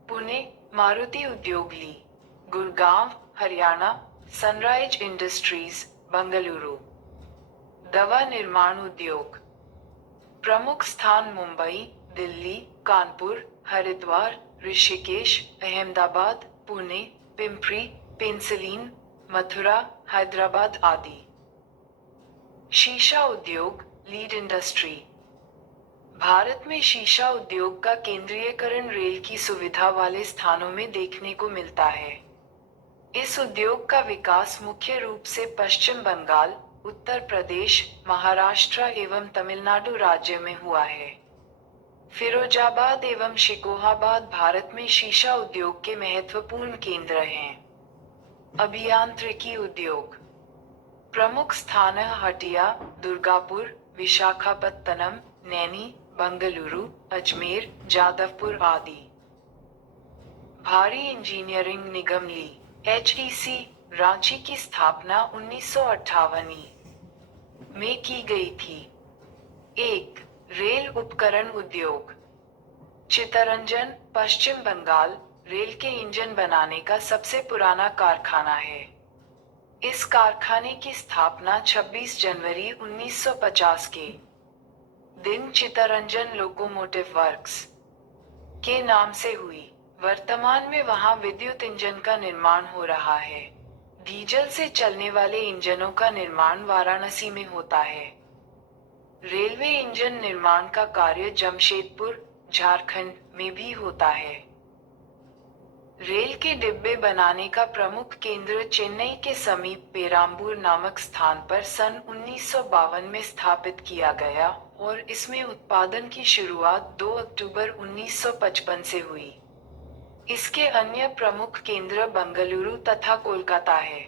पुणे, मारुति उद्योग ली, गुड़गांव, हरियाणा, सनराइज इंडस्ट्रीज, बेंगलुरु। दवा निर्माण उद्योग। प्रमुख स्थान मुंबई, दिल्ली, कानपुर, हरिद्वार, ऋषिकेश, अहमदाबाद, पुणे, पिंपरी, पेंसिलीन, मथुरा, हैदराबाद आदि। शीशा उद्योग, लीड इंडस्ट्री। भारत में शीशा उद्योग का केंद्रीयकरण रेल की सुविधा वाले स्थानों में देखने को मिलता है। इस उद्योग का विकास मुख्य रूप से पश्चिम बंगाल, उत्तर प्रदेश, महाराष्ट्र एवं तमिलनाडु राज्य में हुआ है। फिरोजाबाद एवं शिकोहाबाद भारत में शीशा उद्योग के महत्वपूर्ण केंद्र हैं। अभियांत्रिकी उद्योग प्रमुख स्थान हटिया, दुर्गापुर, विशाखापत्तनम, नैनी, बंगलुरु, अजमेर, जादवपुर आदि। भारी इंजीनियरिंग निगम ली HEC, रांची की स्थापना 1958 में की गई थी। 1. रेल उपकरण उद्योग चित्तरंजन, पश्चिम बंगाल, रेल के इंजन बनाने का सबसे पुराना कारखाना है। इस कारखाने की स्थापना 26 जनवरी 1950 के दिन चित्तरंजन लोकोमोटिव वर्क्स के नाम से हुई। वर्तमान में वहां विद्युत इंजन का निर्माण हो रहा है। डीजल से चलने वाले इंजनों का निर्माण वाराणसी में होता है। रेलवे इंजन निर्माण का कार्य जमशेदपुर, झारखंड में भी होता है। रेल के डिब्बे बनाने का प्रमुख केंद्र चेन्नई के समीप पेराम्बूर नामक स्थान पर सन 1952 में स्थापित किया गया और इसमें उत्पादन की शुरुआत 2 अक्टूबर 1955 से हुई। इसके अन्य प्रमुख केंद्र बंगलुरु तथा कोलकाता है।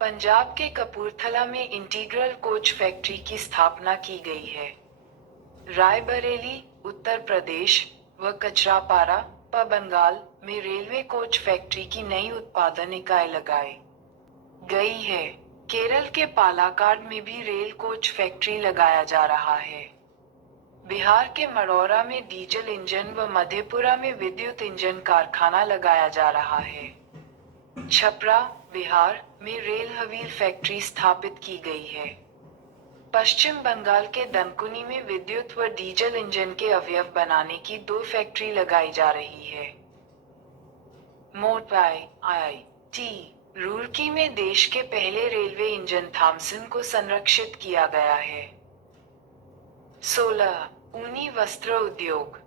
पंजाब के कपूरथला में इंटीग्रल कोच फैक्ट्री की स्थापना की गई है। रायबरेली, उत्तर प्रदेश व कचरापारा, बंगाल में रेलवे कोच फैक्ट्री की नई उत्पादन इकाई लगाई गई है। केरल के पालाकाड में भी रेल कोच फैक्ट्री लगाया जा रहा है। बिहार के मड़ौरा में डीजल इंजन व मधेपुरा में विद्युत इंजन कारखाना लगाया जा रहा है। छपरा, बिहार में रेल व्हील फैक्ट्री स्थापित की गई है। पश्चिम बंगाल के दनकुनी में विद्युत व डीजल इंजन के अवयव बनाने की 2 फैक्ट्री लगाई जा रही है। मोटाई IIT रुड़की में देश के पहले रेलवे इंजन थॉमसन को संरक्षित किया गया है। 16. ऊनी वस्त्र उद्योग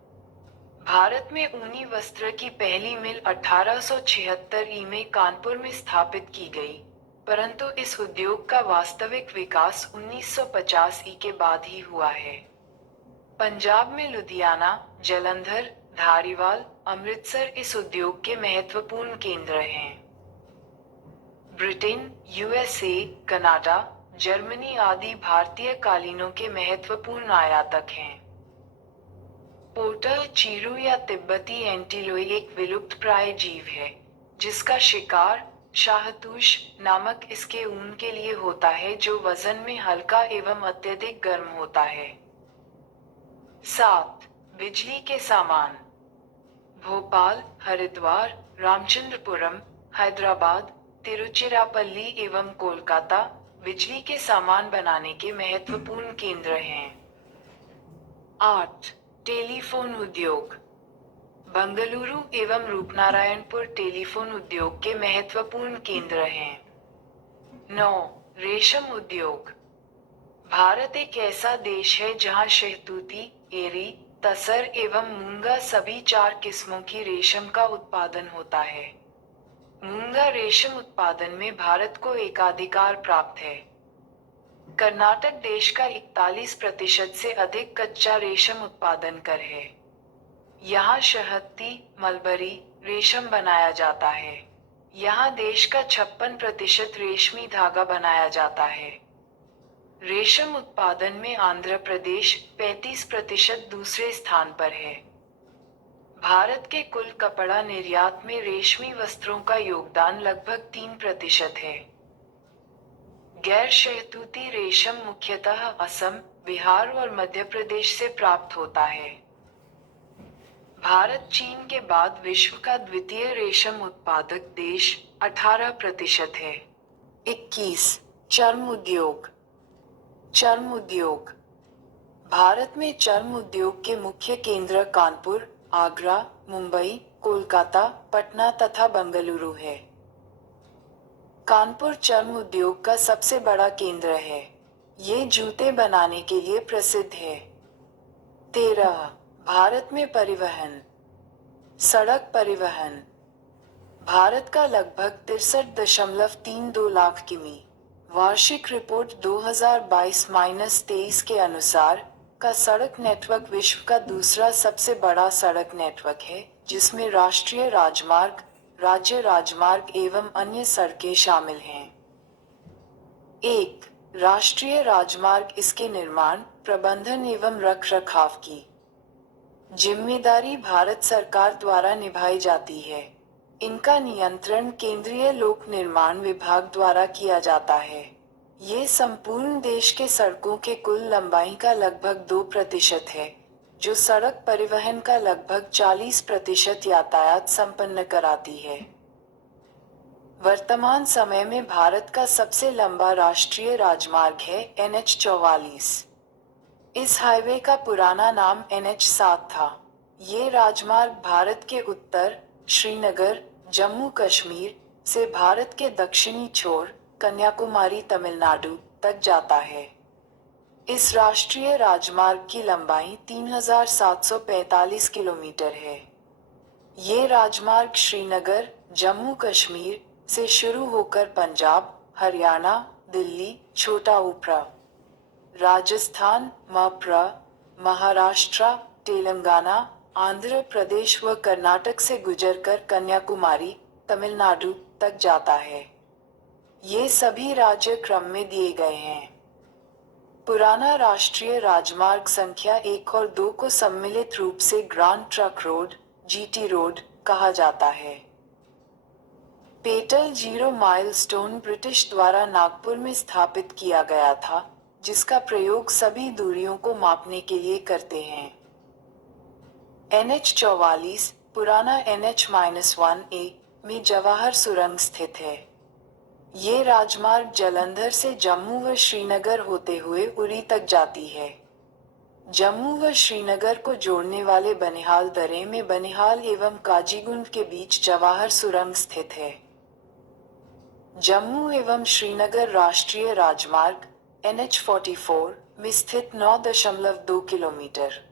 भारत में ऊनी वस्त्र की पहली मिल 1876 में कानपुर में स्थापित की गई, परंतु इस उद्योग का वास्तविक विकास 1950 के बाद ही हुआ है। पंजाब में लुधियाना, जालंधर, धारीवाल, अमृतसर इस उद्योग के महत्वपूर्ण केंद्र हैं। ब्रिटेन, USA, कनाडा, जर्मनी आदि भारतीय कालीनों के महत्वपूर्ण आयातक हैं। पोर्टल चीरू या तिब्बती एंटीलोई एक विलुप्त प्राय जीव है, जिसका शिकार शाहतूश नामक इसके ऊन के लिए होता है जो वजन में हल्का एवं अत्यधिक गर्म होता है। 7. बिजली के सामान भोपाल, हरिद्वार, रामचंद्रपुरम, हैदराबाद, तिरुचिरापल्ली एवं कोलकाता बिजली के सामान बनाने के महत्वपूर्ण केंद्र हैं। 8. टेलीफोन उद्योग बंगलुरु एवं रूपनारायणपुर टेलीफोन उद्योग के महत्वपूर्ण केंद्र हैं। 9. रेशम उद्योग भारत एक ऐसा देश है जहां शहतूती, एरी, तसर एवं मूंगा सभी 4 किस्मों की रेशम का उत्पादन होता है। मूंगा रेशम उत्पादन में भारत को एकाधिकार प्राप्त है। कर्नाटक देश का 41% से अधिक कच्चा रेशम उत्पादन कर है। यहाँ शहतूती, मलबरी रेशम बनाया जाता है। यहाँ देश का 56% रेशमी धागा बनाया जाता है। रेशम उत्पादन में आंध्र प्रदेश 35% दूसरे स्थान पर है। भारत के कुल कपड़ा निर्यात में रेशमी वस्त्रों का योगदान लगभग 3% है। गैर शहतूती रेशम मुख्यतः असम, बिहार और मध्य प्रदेश से प्राप्त होता है। भारत चीन के बाद विश्व का द्वितीय रेशम उत्पादक देश 18% है। 21. चर्म उद्योग चर्म उद्योग भारत में चर्म उद्योग के मुख्य केंद्र कानपुर, आगरा, मुंबई, कोलकाता, पटना तथा बंगलुरु है। कानपुर चर्म उद्योग का सबसे बड़ा केंद्र है। ये जूते बनाने के लिए प्रसिद्ध है। 13 भारत में परिवहन। सड़क परिवहन भारत का लगभग 63.32 लाख किमी वार्षिक रिपोर्ट 2022-23 के अनुसार का सड़क नेटवर्क विश्व का दूसरा सबसे बड़ा सड़क नेटवर्क है, जिसमें राष्ट्रीय राजमार्ग, राज्य राजमार्ग एवं अन्य सड़कें शामिल हैं। 1. राष्ट्रीय राजमार्ग इसके निर्माण, प्रबंधन एवं रखरखाव की जिम्मेदारी भारत सरकार द्वारा निभाई जाती है। इनका नियंत्रण केंद्रीय लोक निर्माण विभाग द्वारा किया जाता है। ये संपूर्ण देश के सड़कों के कुल लंबाई का लगभग 2% है, जो सड़क परिवहन का लगभग 40% यातायात संपन्न कराती है। वर्तमान समय में भारत का सबसे लंबा राष्ट्रीय राजमार्ग है NH-44। इस हाईवे का पुराना नाम NH-7 था। ये राजमार्ग भारत के उत्तर, श्रीनगर, जम्मू कश्मीर से भारत के दक्षिणी छोर, कन्याकुमारी तमिलनाडु तक जाता है। इस राष्ट्रीय राजमार्ग की लंबाई 3745 किलोमीटर है। ये राजमार्ग श्रीनगर, जम्मू कश्मीर से शुरू होकर पंजाब, हरियाणा, दिल्ली, छोटा उप्र, राजस्थान, मप्र, महाराष्ट्र, तेलंगाना, आंध्र प्रदेश व कर्नाटक से गुजरकर कन्याकुमारी, तमिलनाडु तक जाता है। ये सभी राज्य क्रम में दिए गए हैं। पुराना राष्ट्रीय राजमार्ग संख्या 1 और 2 को सम्मिलित रूप से grand truck road, GT road कहा जाता है। पेटल जीरो माइलस्टोन ब्रिटिश द्वारा नागपुर में स्थापित किया गया था, जिसका प्रयोग सभी दूरियों को मापने के लिए करते हैं। NH-44 पुराना NH-1A में जवाहर सुरंग स्थित है। ये राजमार्ग जालंधर से जम्मू व श्रीनगर होते हुए उरी तक जाती है। जम्मू व श्रीनगर को जोड़ने वाले बनिहाल दर्रे में बनिहाल एवं काजीगुंड के बीच जवाहर सुरंग स्थित है। जम्मू एवं श्रीनगर राष्ट्रीय राजमार्ग NH-44 में स्थित 9.2 किलोमीटर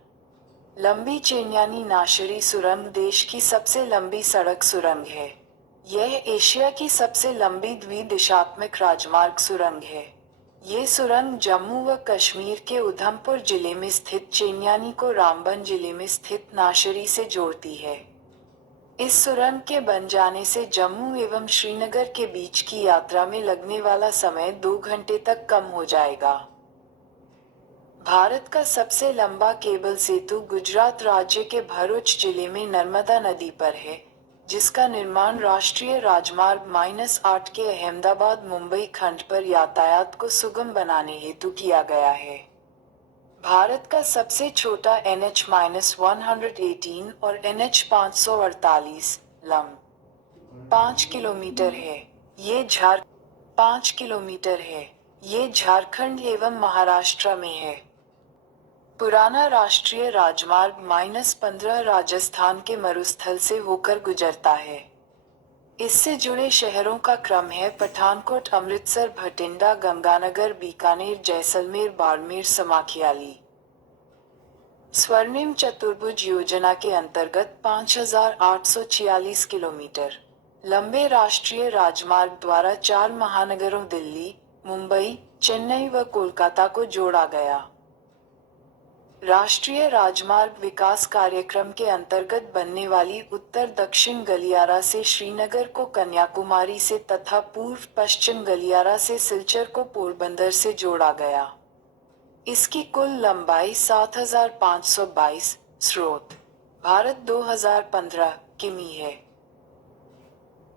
लंबी चेन्यानी नाशरी सुरंग देश की सबसे लंबी सड़क सुरंग है। यह एशिया की सबसे लंबी द्विदिशात्मक राजमार्ग सुरंग है। ये सुरंग जम्मू व कश्मीर के उधमपुर जिले में स्थित चेन्यानी को रामबन जिले में स्थित नाशरी से जोड़ती है। इस सुरंग के बन जाने से जम्मू एवं श्रीनगर के बीच की यात्रा में लगने वाला समय 2 घंटे तक कम हो जाएगा। भारत का सबसे लंबा केबल सेतु गुजरात राज्य के भरूच जिले में नर्मदा नदी पर है, जिसका निर्माण राष्ट्रीय राजमार्ग -8 के अहमदाबाद मुंबई खंड पर यातायात को सुगम बनाने हेतु किया गया है। भारत का सबसे छोटा NH-118 और NH-548 लंब 5 किलोमीटर है। ये 5 किलोमीटर है। ये झारखंड एवं महाराष्ट्र में है। पुराना राष्ट्रीय राजमार्ग -15 राजस्थान के मरुस्थल से होकर गुजरता है। इससे जुड़े शहरों का क्रम है पठानकोट, अमृतसर, भटिंडा, गंगानगर, बीकानेर, जैसलमेर, बाड़मेर, समाखियाली। स्वर्णिम चतुर्भुज योजना के अंतर्गत 5846 किलोमीटर लंबे राष्ट्रीय राजमार्ग द्वारा 4 महानगरों दिल्ली, मुंबई, चेन्नई व कोलकाता को जोड़ा गया। राष्ट्रीय राजमार्ग विकास कार्यक्रम के अंतर्गत बनने वाली उत्तर दक्षिण गलियारा से श्रीनगर को कन्याकुमारी से तथा पूर्व पश्चिम गलियारा से सिलचर को पोरबंदर से जोड़ा गया। इसकी कुल लंबाई 7522 स्रोत भारत 2015 किमी है।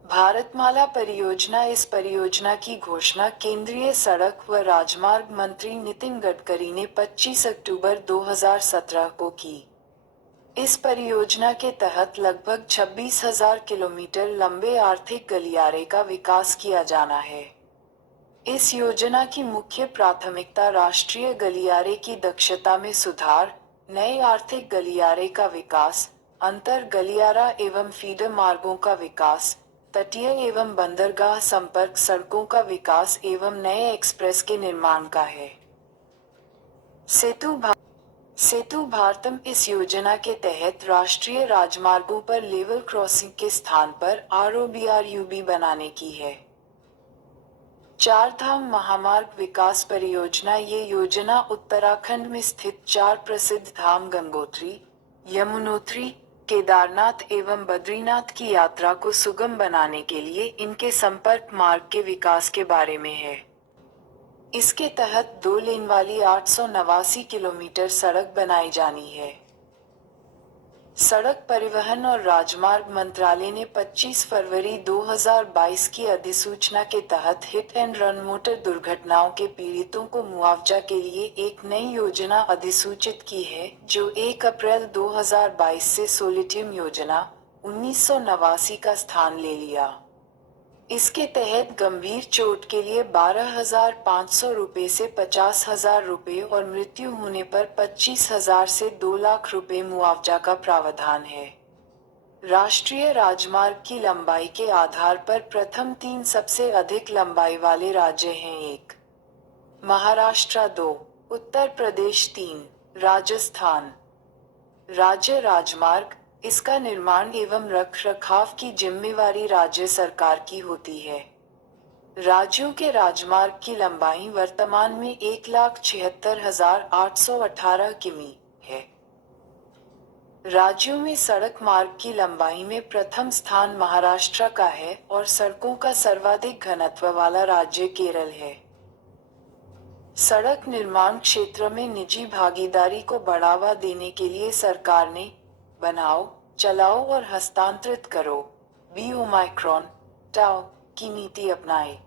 भारतमाला परियोजना इस परियोजना की घोषणा केंद्रीय सड़क व राजमार्ग मंत्री नितिन गडकरी ने 25 अक्टूबर 2017 को की। इस परियोजना के तहत लगभग 26,000 किलोमीटर लंबे आर्थिक गलियारे का विकास किया जाना है। इस योजना की मुख्य प्राथमिकता राष्ट्रीय गलियारे की दक्षता में सुधार, नए आर्थिक गलियारे का विकास, अंतर गलियारा एवं फीडर मार्गों का विकास, तटीय एवं बंदरगाह संपर्क सड़कों का विकास एवं नए एक्सप्रेस के निर्माण का है। सेतु भारतम इस योजना के तहत राष्ट्रीय राजमार्गों पर लेवल क्रॉसिंग के स्थान पर आरओबीआरयूबी बनाने की है। चार धाम महामार्ग विकास परियोजना। ये योजना उत्तराखंड में स्थित चार प्रसिद्ध धाम गंगोत्री, यमुनोत्री, केदारनाथ एवं बद्रीनाथ की यात्रा को सुगम बनाने के लिए इनके संपर्क मार्ग के विकास के बारे में है। इसके तहत 2 लेन वाली 889 किलोमीटर सड़क बनाई जानी है। सड़क परिवहन और राजमार्ग मंत्रालय ने 25 फरवरी 2022 की अधिसूचना के तहत हिट एंड रन मोटर दुर्घटनाओं के पीड़ितों को मुआवजा के लिए एक नई योजना अधिसूचित की है, जो 1 अप्रैल 2022 से सोलिटियम योजना 1989 का स्थान ले लिया। इसके तहत गंभीर चोट के लिए 12,500 रुपये से 50,000 रुपये और मृत्यु होने पर 25,000 से 2 लाख रुपये मुआवजा का प्रावधान है। राष्ट्रीय राजमार्ग की लंबाई के आधार पर प्रथम 3 सबसे अधिक लंबाई वाले राज्य हैं। 1 महाराष्ट्र, 2 उत्तर प्रदेश, 3 राजस्थान। राज्य राजमार्ग, इसका निर्माण एवं रखरखाव की जिम्मेवारी राज्य सरकार की होती है। राज्यों के राजमार्ग की लंबाई वर्तमान में 1,76,818 किमी है। राज्यों में सड़क मार्ग की लंबाई में प्रथम स्थान महाराष्ट्र का है और सड़कों का सर्वाधिक घनत्व वाला राज्य केरल है। सड़क निर्माण क्षेत्र में निजी भागीदारी को बढ़ावा देने के लिए सरकार ने बनाओ, चलाओ और हस्तांतरित करो (बीओमाइक्रॉन टाओ) की नीति अपनाई।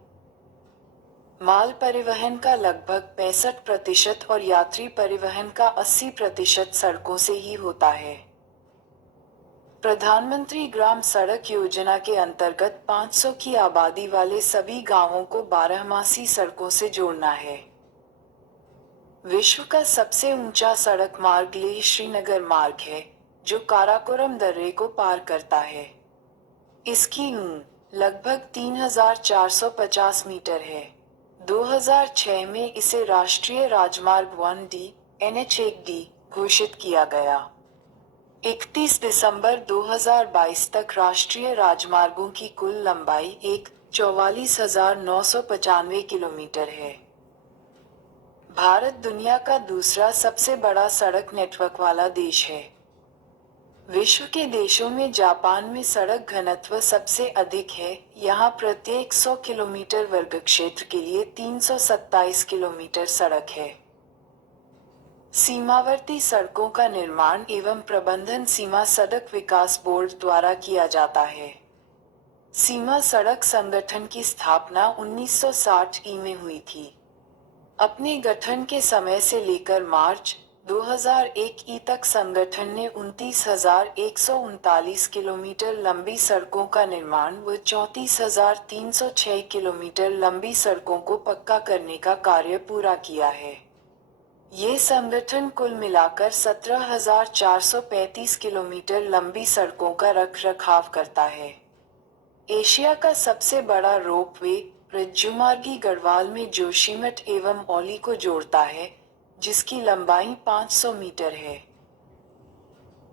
माल परिवहन का लगभग 65% और यात्री परिवहन का 80% सड़कों से ही होता है। प्रधानमंत्री ग्राम सड़क योजना के अंतर्गत 500 की आबादी वाले सभी गांवों को 12मासी सड़कों से जोड़ना है। विश्व का सबसे ऊंचा सड़क मार्ग लेह श्रीनगर मार्ग है, जो काराकोरम दर्रे को पार करता है। इसकी लगभग 3,450 मीटर है। 2006 में इसे राष्ट्रीय राजमार्ग 1D NH1D घोषित किया गया। 31 दिसंबर 2022 तक राष्ट्रीय राजमार्गों की कुल लंबाई 1,44,995 किलोमीटर है। भारत दुनिया का दूसरा सबसे बड़ा सड़क नेटवर्क वाला देश है। विश्व के देशों में जापान में सड़क घनत्व सबसे अधिक है। यहाँ प्रत्येक 100 किलोमीटर वर्ग क्षेत्र के लिए 327 किलोमीटर सड़क है। सीमावर्ती सड़कों का निर्माण एवं प्रबंधन सीमा सड़क विकास बोर्ड द्वारा किया जाता है। सीमा सड़क संगठन की स्थापना 1960 में हुई थी। अपने गठन के समय से लेकर मार्च 2001 तक संगठन ने 29,139 किलोमीटर लंबी सड़कों का निर्माण व 34,306 किलोमीटर लंबी सड़कों को पक्का करने का कार्य पूरा किया है। ये संगठन कुल मिलाकर 17,435 किलोमीटर लंबी सड़कों का रखरखाव करता है। एशिया का सबसे बड़ा रोपवे रज्जुमार्गी गढ़वाल में जोशीमठ एवं औली को जोड़ता है, जिसकी लंबाई 500 मीटर है।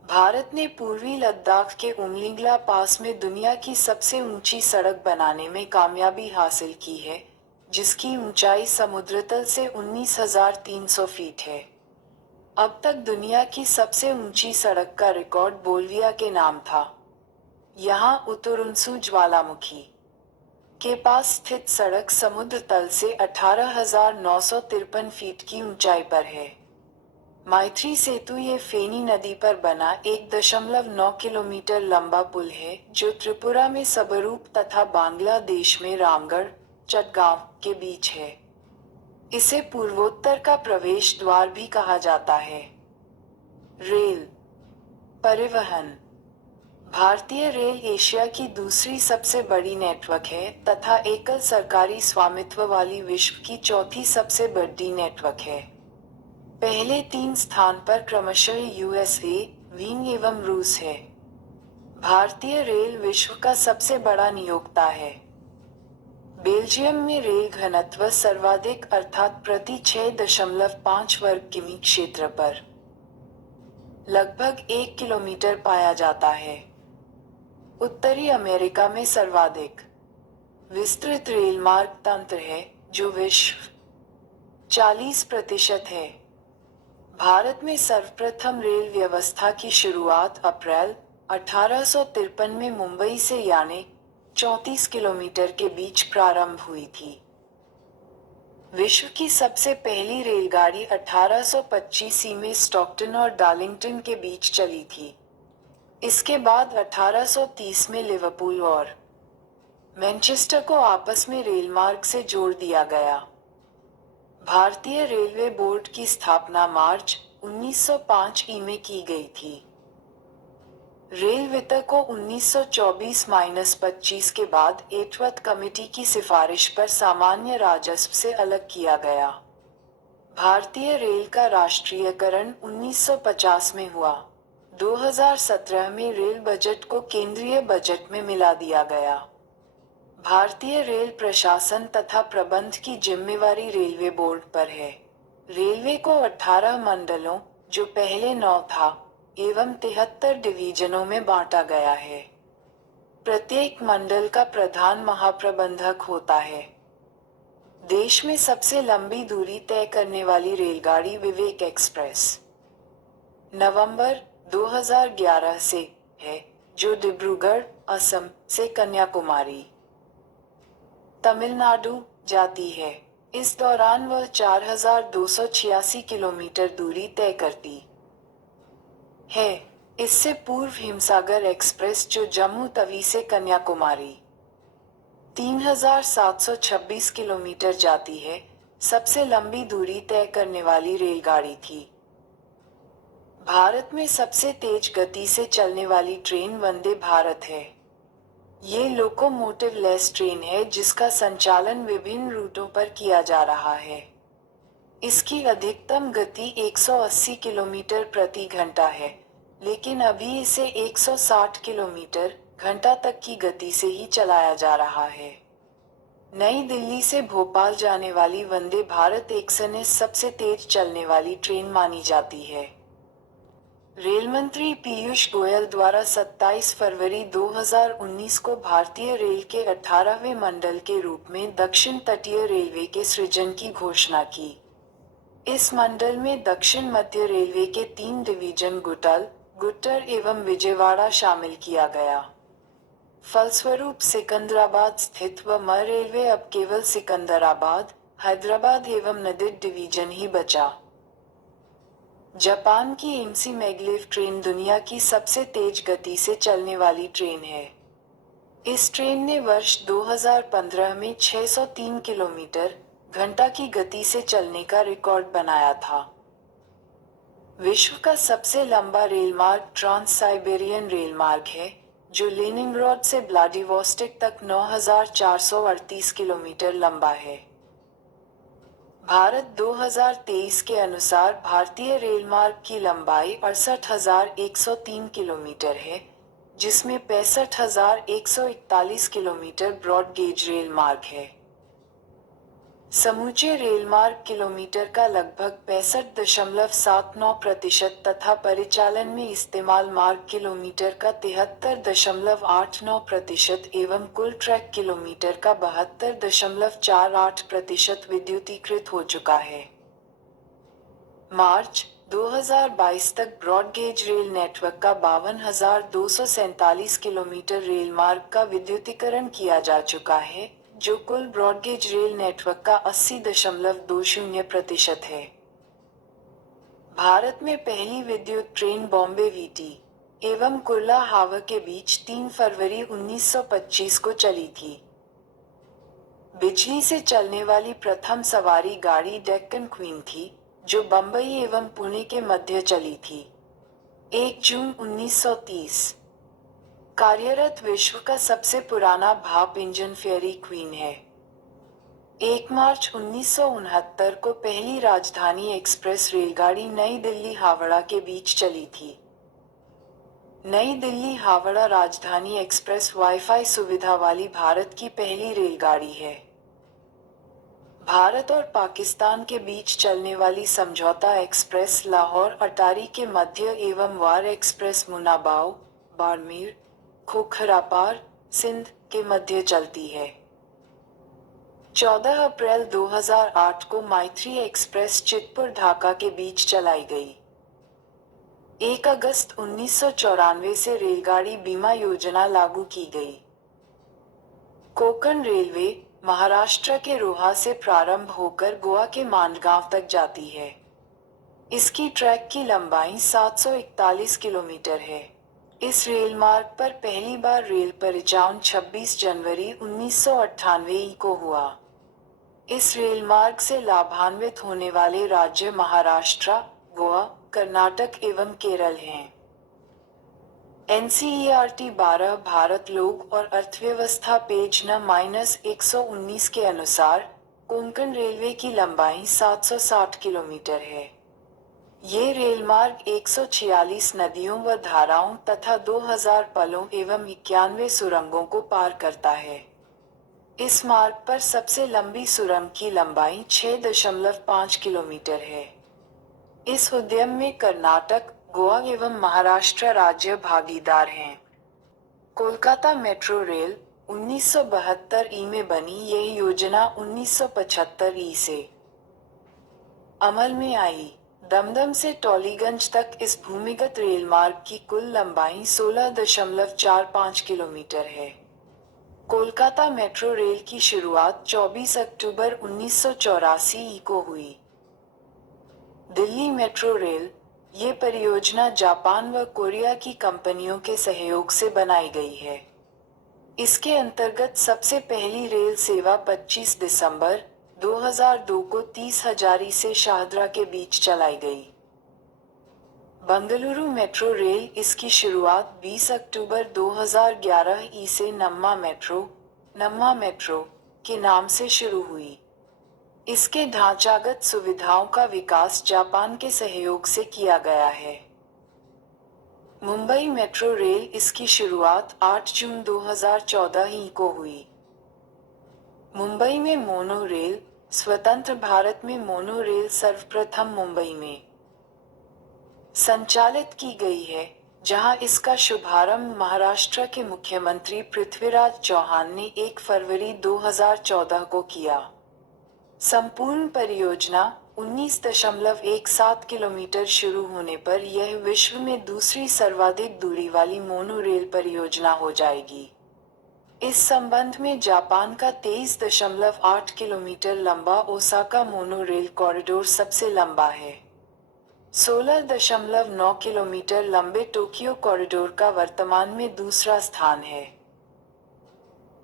भारत ने पूर्वी लद्दाख के उमलिंगला पास में दुनिया की सबसे ऊंची सड़क बनाने में कामयाबी हासिल की है, जिसकी ऊंचाई समुद्रतल से 19,300 फीट है। अब तक दुनिया की सबसे ऊंची सड़क का रिकॉर्ड बोल्विया के नाम था। यहाँ उतुरुंसु ज्वालामुखी के पास स्थित सड़क समुद्र तल से 18,953 फीट की ऊंचाई पर है। मैत्री सेतु ये फेनी नदी पर बना 1.9 किलोमीटर लंबा पुल है, जो त्रिपुरा में सबरूप तथा बांग्लादेश में रामगढ़, चटगांव के बीच है। इसे पूर्वोत्तर का प्रवेश द्वार भी कहा जाता है। रेल परिवहन। भारतीय रेल एशिया की दूसरी सबसे बड़ी नेटवर्क है तथा एकल सरकारी स्वामित्व वाली विश्व की चौथी सबसे बड़ी नेटवर्क है। पहले 3 स्थान पर क्रमशः यूएसए, चीन एवं रूस है। भारतीय रेल विश्व का सबसे बड़ा नियोक्ता है। बेल्जियम में रेल घनत्व सर्वाधिक अर्थात प्रति 6.5 वर्ग किमी क्षेत्र पर लगभग 1 किलोमीटर पाया जाता है। उत्तरी अमेरिका में सर्वाधिक विस्तृत रेल मार्ग तंत्र है, जो विश्व 40% है। भारत में सर्वप्रथम रेल व्यवस्था की शुरुआत अप्रैल 1853 में मुंबई से यानी 34 किलोमीटर के बीच प्रारंभ हुई थी। विश्व की सबसे पहली रेलगाड़ी 1825 में स्टॉकटन और डार्लिंगटन के बीच चली थी। इसके बाद 1830 में लिवरपूल और मैनचेस्टर को आपस में रेलमार्ग से जोड़ दिया गया। भारतीय रेलवे बोर्ड की स्थापना मार्च 1905 में की गई थी। रेल वित्त को 1924-25 के बाद एटवर्थ कमेटी की सिफारिश पर सामान्य राजस्व से अलग किया गया। भारतीय रेल का राष्ट्रीयकरण 1950 में हुआ। 2017 में रेल बजट को केंद्रीय बजट में मिला दिया गया। भारतीय रेल प्रशासन तथा प्रबंध की जिम्मेवारी रेलवे बोर्ड पर है। रेलवे को 18 मंडलों, जो पहले 9 था, एवं 73 डिवीजनों में बांटा गया है। प्रत्येक मंडल का प्रधान महाप्रबंधक होता है। देश में सबसे लंबी दूरी तय करने वाली रेलगाड़ी विवेक एक्सप्रेस नवंबर 2011 से है, जो डिब्रूगढ़, असम से कन्याकुमारी, तमिलनाडु जाती है। इस दौरान वह 4286 किलोमीटर दूरी तय करती है। इससे पूर्व हिमसागर एक्सप्रेस, जो जम्मू तवी से कन्याकुमारी 3726 किलोमीटर जाती है, सबसे लंबी दूरी तय करने वाली रेलगाड़ी थी। भारत में सबसे तेज गति से चलने वाली ट्रेन वंदे भारत है। ये लोकोमोटिव लेस ट्रेन है जिसका संचालन विभिन्न रूटों पर किया जा रहा है। इसकी अधिकतम गति 180 किलोमीटर प्रति घंटा है, लेकिन अभी इसे 160 किलोमीटर घंटा तक की गति से ही चलाया जा रहा है। नई दिल्ली से भोपाल जाने वाली वंदे भारत एक्सप्रेस सबसे तेज चलने वाली ट्रेन मानी जाती है। रेल मंत्री पीयूष गोयल द्वारा 27 फरवरी 2019 को भारतीय रेल के 18वें मंडल के रूप में दक्षिण तटीय रेलवे के सृजन की घोषणा की। इस मंडल में दक्षिण मध्य रेलवे के 3 डिवीजन गुट्टर एवं विजयवाड़ा शामिल किया गया। फलस्वरूप सिकंदराबाद स्थित व मध्य रेलवे अब केवल सिकंदराबाद, हैदराबाद एवं नदिड डिवीजन ही बचा। जापान की इम्सी मैग्लेव ट्रेन दुनिया की सबसे तेज गति से चलने वाली ट्रेन है। इस ट्रेन ने वर्ष 2015 में 603 किलोमीटर घंटा की गति से चलने का रिकॉर्ड बनाया था। विश्व का सबसे लंबा रेलमार्ग ट्रांस साइबेरियन रेलमार्ग है, जो लेनिनग्राड से व्लादिवोस्टोक तक 9438 किलोमीटर लंबा है। भारत 2023 के अनुसार भारतीय रेलमार्ग की लंबाई 68,103 किलोमीटर है, जिसमें 65,141 किलोमीटर ब्रॉड गेज रेल मार्ग है। समूचे रेलमार्ग किलोमीटर का लगभग 65.79% तथा परिचालन में इस्तेमाल मार्ग किलोमीटर का 73.89% एवं कुल ट्रैक किलोमीटर का 72.48% विद्युतीकृत हो चुका है। मार्च 2022 तक ब्रॉड गेज रेल नेटवर्क का 52,247 किलोमीटर रेल मार्ग का विद्युतीकरण किया जा चुका है, जो कुल ब्रॉडगेज रेल नेटवर्क का 80.20% है। भारत में पहली विद्युत ट्रेन बॉम्बे वीटी एवं कुर्ला हावड़ा के बीच 3 फरवरी 1925 को चली थी। बिजली से चलने वाली प्रथम सवारी गाड़ी डेक्कन क्वीन थी, जो बंबई एवं पुणे के मध्य चली थी। 1 जून 1930 कार्यरत विश्व का सबसे पुराना भाप इंजन फेयरी क्वीन है। 1 मार्च 1969 को पहली राजधानी एक्सप्रेस रेलगाड़ी नई दिल्ली हावड़ा के बीच चली थी। नई दिल्ली हावड़ा राजधानी एक्सप्रेस वाईफाई सुविधा वाली भारत की पहली रेलगाड़ी है। भारत और पाकिस्तान के बीच चलने वाली समझौता एक्सप्रेस लाहौर अटारी के मध्य एवं वार एक्सप्रेस मुनाबाव, बाड़मेर, खोखरापार, सिंध के मध्य चलती है। 14 अप्रैल 2008 को मैत्री एक्सप्रेस चितपुर ढाका के बीच चलाई गई। 1 अगस्त 1994 से रेलगाड़ी बीमा योजना लागू की गई। कोंकण रेलवे महाराष्ट्र के रोहा से प्रारंभ होकर गोवा के मांडगांव तक जाती है। इसकी ट्रैक की लंबाई 741 किलोमीटर है। इस रेल मार्ग पर पहली बार रेल परिचालन 26 जनवरी 1998 को हुआ। इस रेल मार्ग से लाभान्वित होने वाले राज्य महाराष्ट्र, गोवा, कर्नाटक एवं केरल हैं। NCERT 12 भारत लोक और अर्थव्यवस्था पेज न-119 के अनुसार कोंकण रेलवे की लंबाई 760 किलोमीटर है। ये रेल मार्ग 146 नदियों व धाराओं तथा 2000 पुलों एवं 91 सुरंगों को पार करता है। इस मार्ग पर सबसे लंबी सुरंग की लंबाई 6.5 किलोमीटर है। इस उद्यम में कर्नाटक, गोवा एवं महाराष्ट्र राज्य भागीदार हैं। कोलकाता मेट्रो रेल 1972 ई में बनी। यह योजना 1975 ई से अमल में आई। दमदम से टॉलीगंज तक इस भूमिगत रेल मार्ग की कुल लंबाई 16.45 किलोमीटर है। कोलकाता मेट्रो रेल की शुरुआत 24 अक्टूबर 1984 ई को हुई। दिल्ली मेट्रो रेल, ये परियोजना जापान व कोरिया की कंपनियों के सहयोग से बनाई गई है। इसके अंतर्गत सबसे पहली रेल सेवा 25 दिसंबर 2002 को 30 हजारी से शाहदरा के बीच चलाई गई। बंगलुरु मेट्रो रेल, इसकी शुरुआत 20 अक्टूबर 2011 ई से नम्मा मेट्रो के नाम से शुरू हुई। इसके ढांचागत सुविधाओं का विकास जापान के सहयोग से किया गया है। मुंबई मेट्रो रेल, इसकी शुरुआत 8 जून 2014 ही को हुई। मुंबई में मोनो रेल, स्वतंत्र भारत में मोनो रेल सर्वप्रथम मुंबई में संचालित की गई है, जहां इसका शुभारंभ महाराष्ट्र के मुख्यमंत्री पृथ्वीराज चौहान ने 1 फरवरी 2014 को किया। संपूर्ण परियोजना 19.17 किलोमीटर शुरू होने पर यह विश्व में दूसरी सर्वाधिक दूरी वाली मोनो रेल परियोजना हो जाएगी। इस संबंध में जापान का 23.8 किलोमीटर लंबा ओसाका मोनो रेल कॉरिडोर सबसे लंबा है। 16.9 किलोमीटर लंबे टोक्यो कॉरिडोर का वर्तमान में दूसरा स्थान है।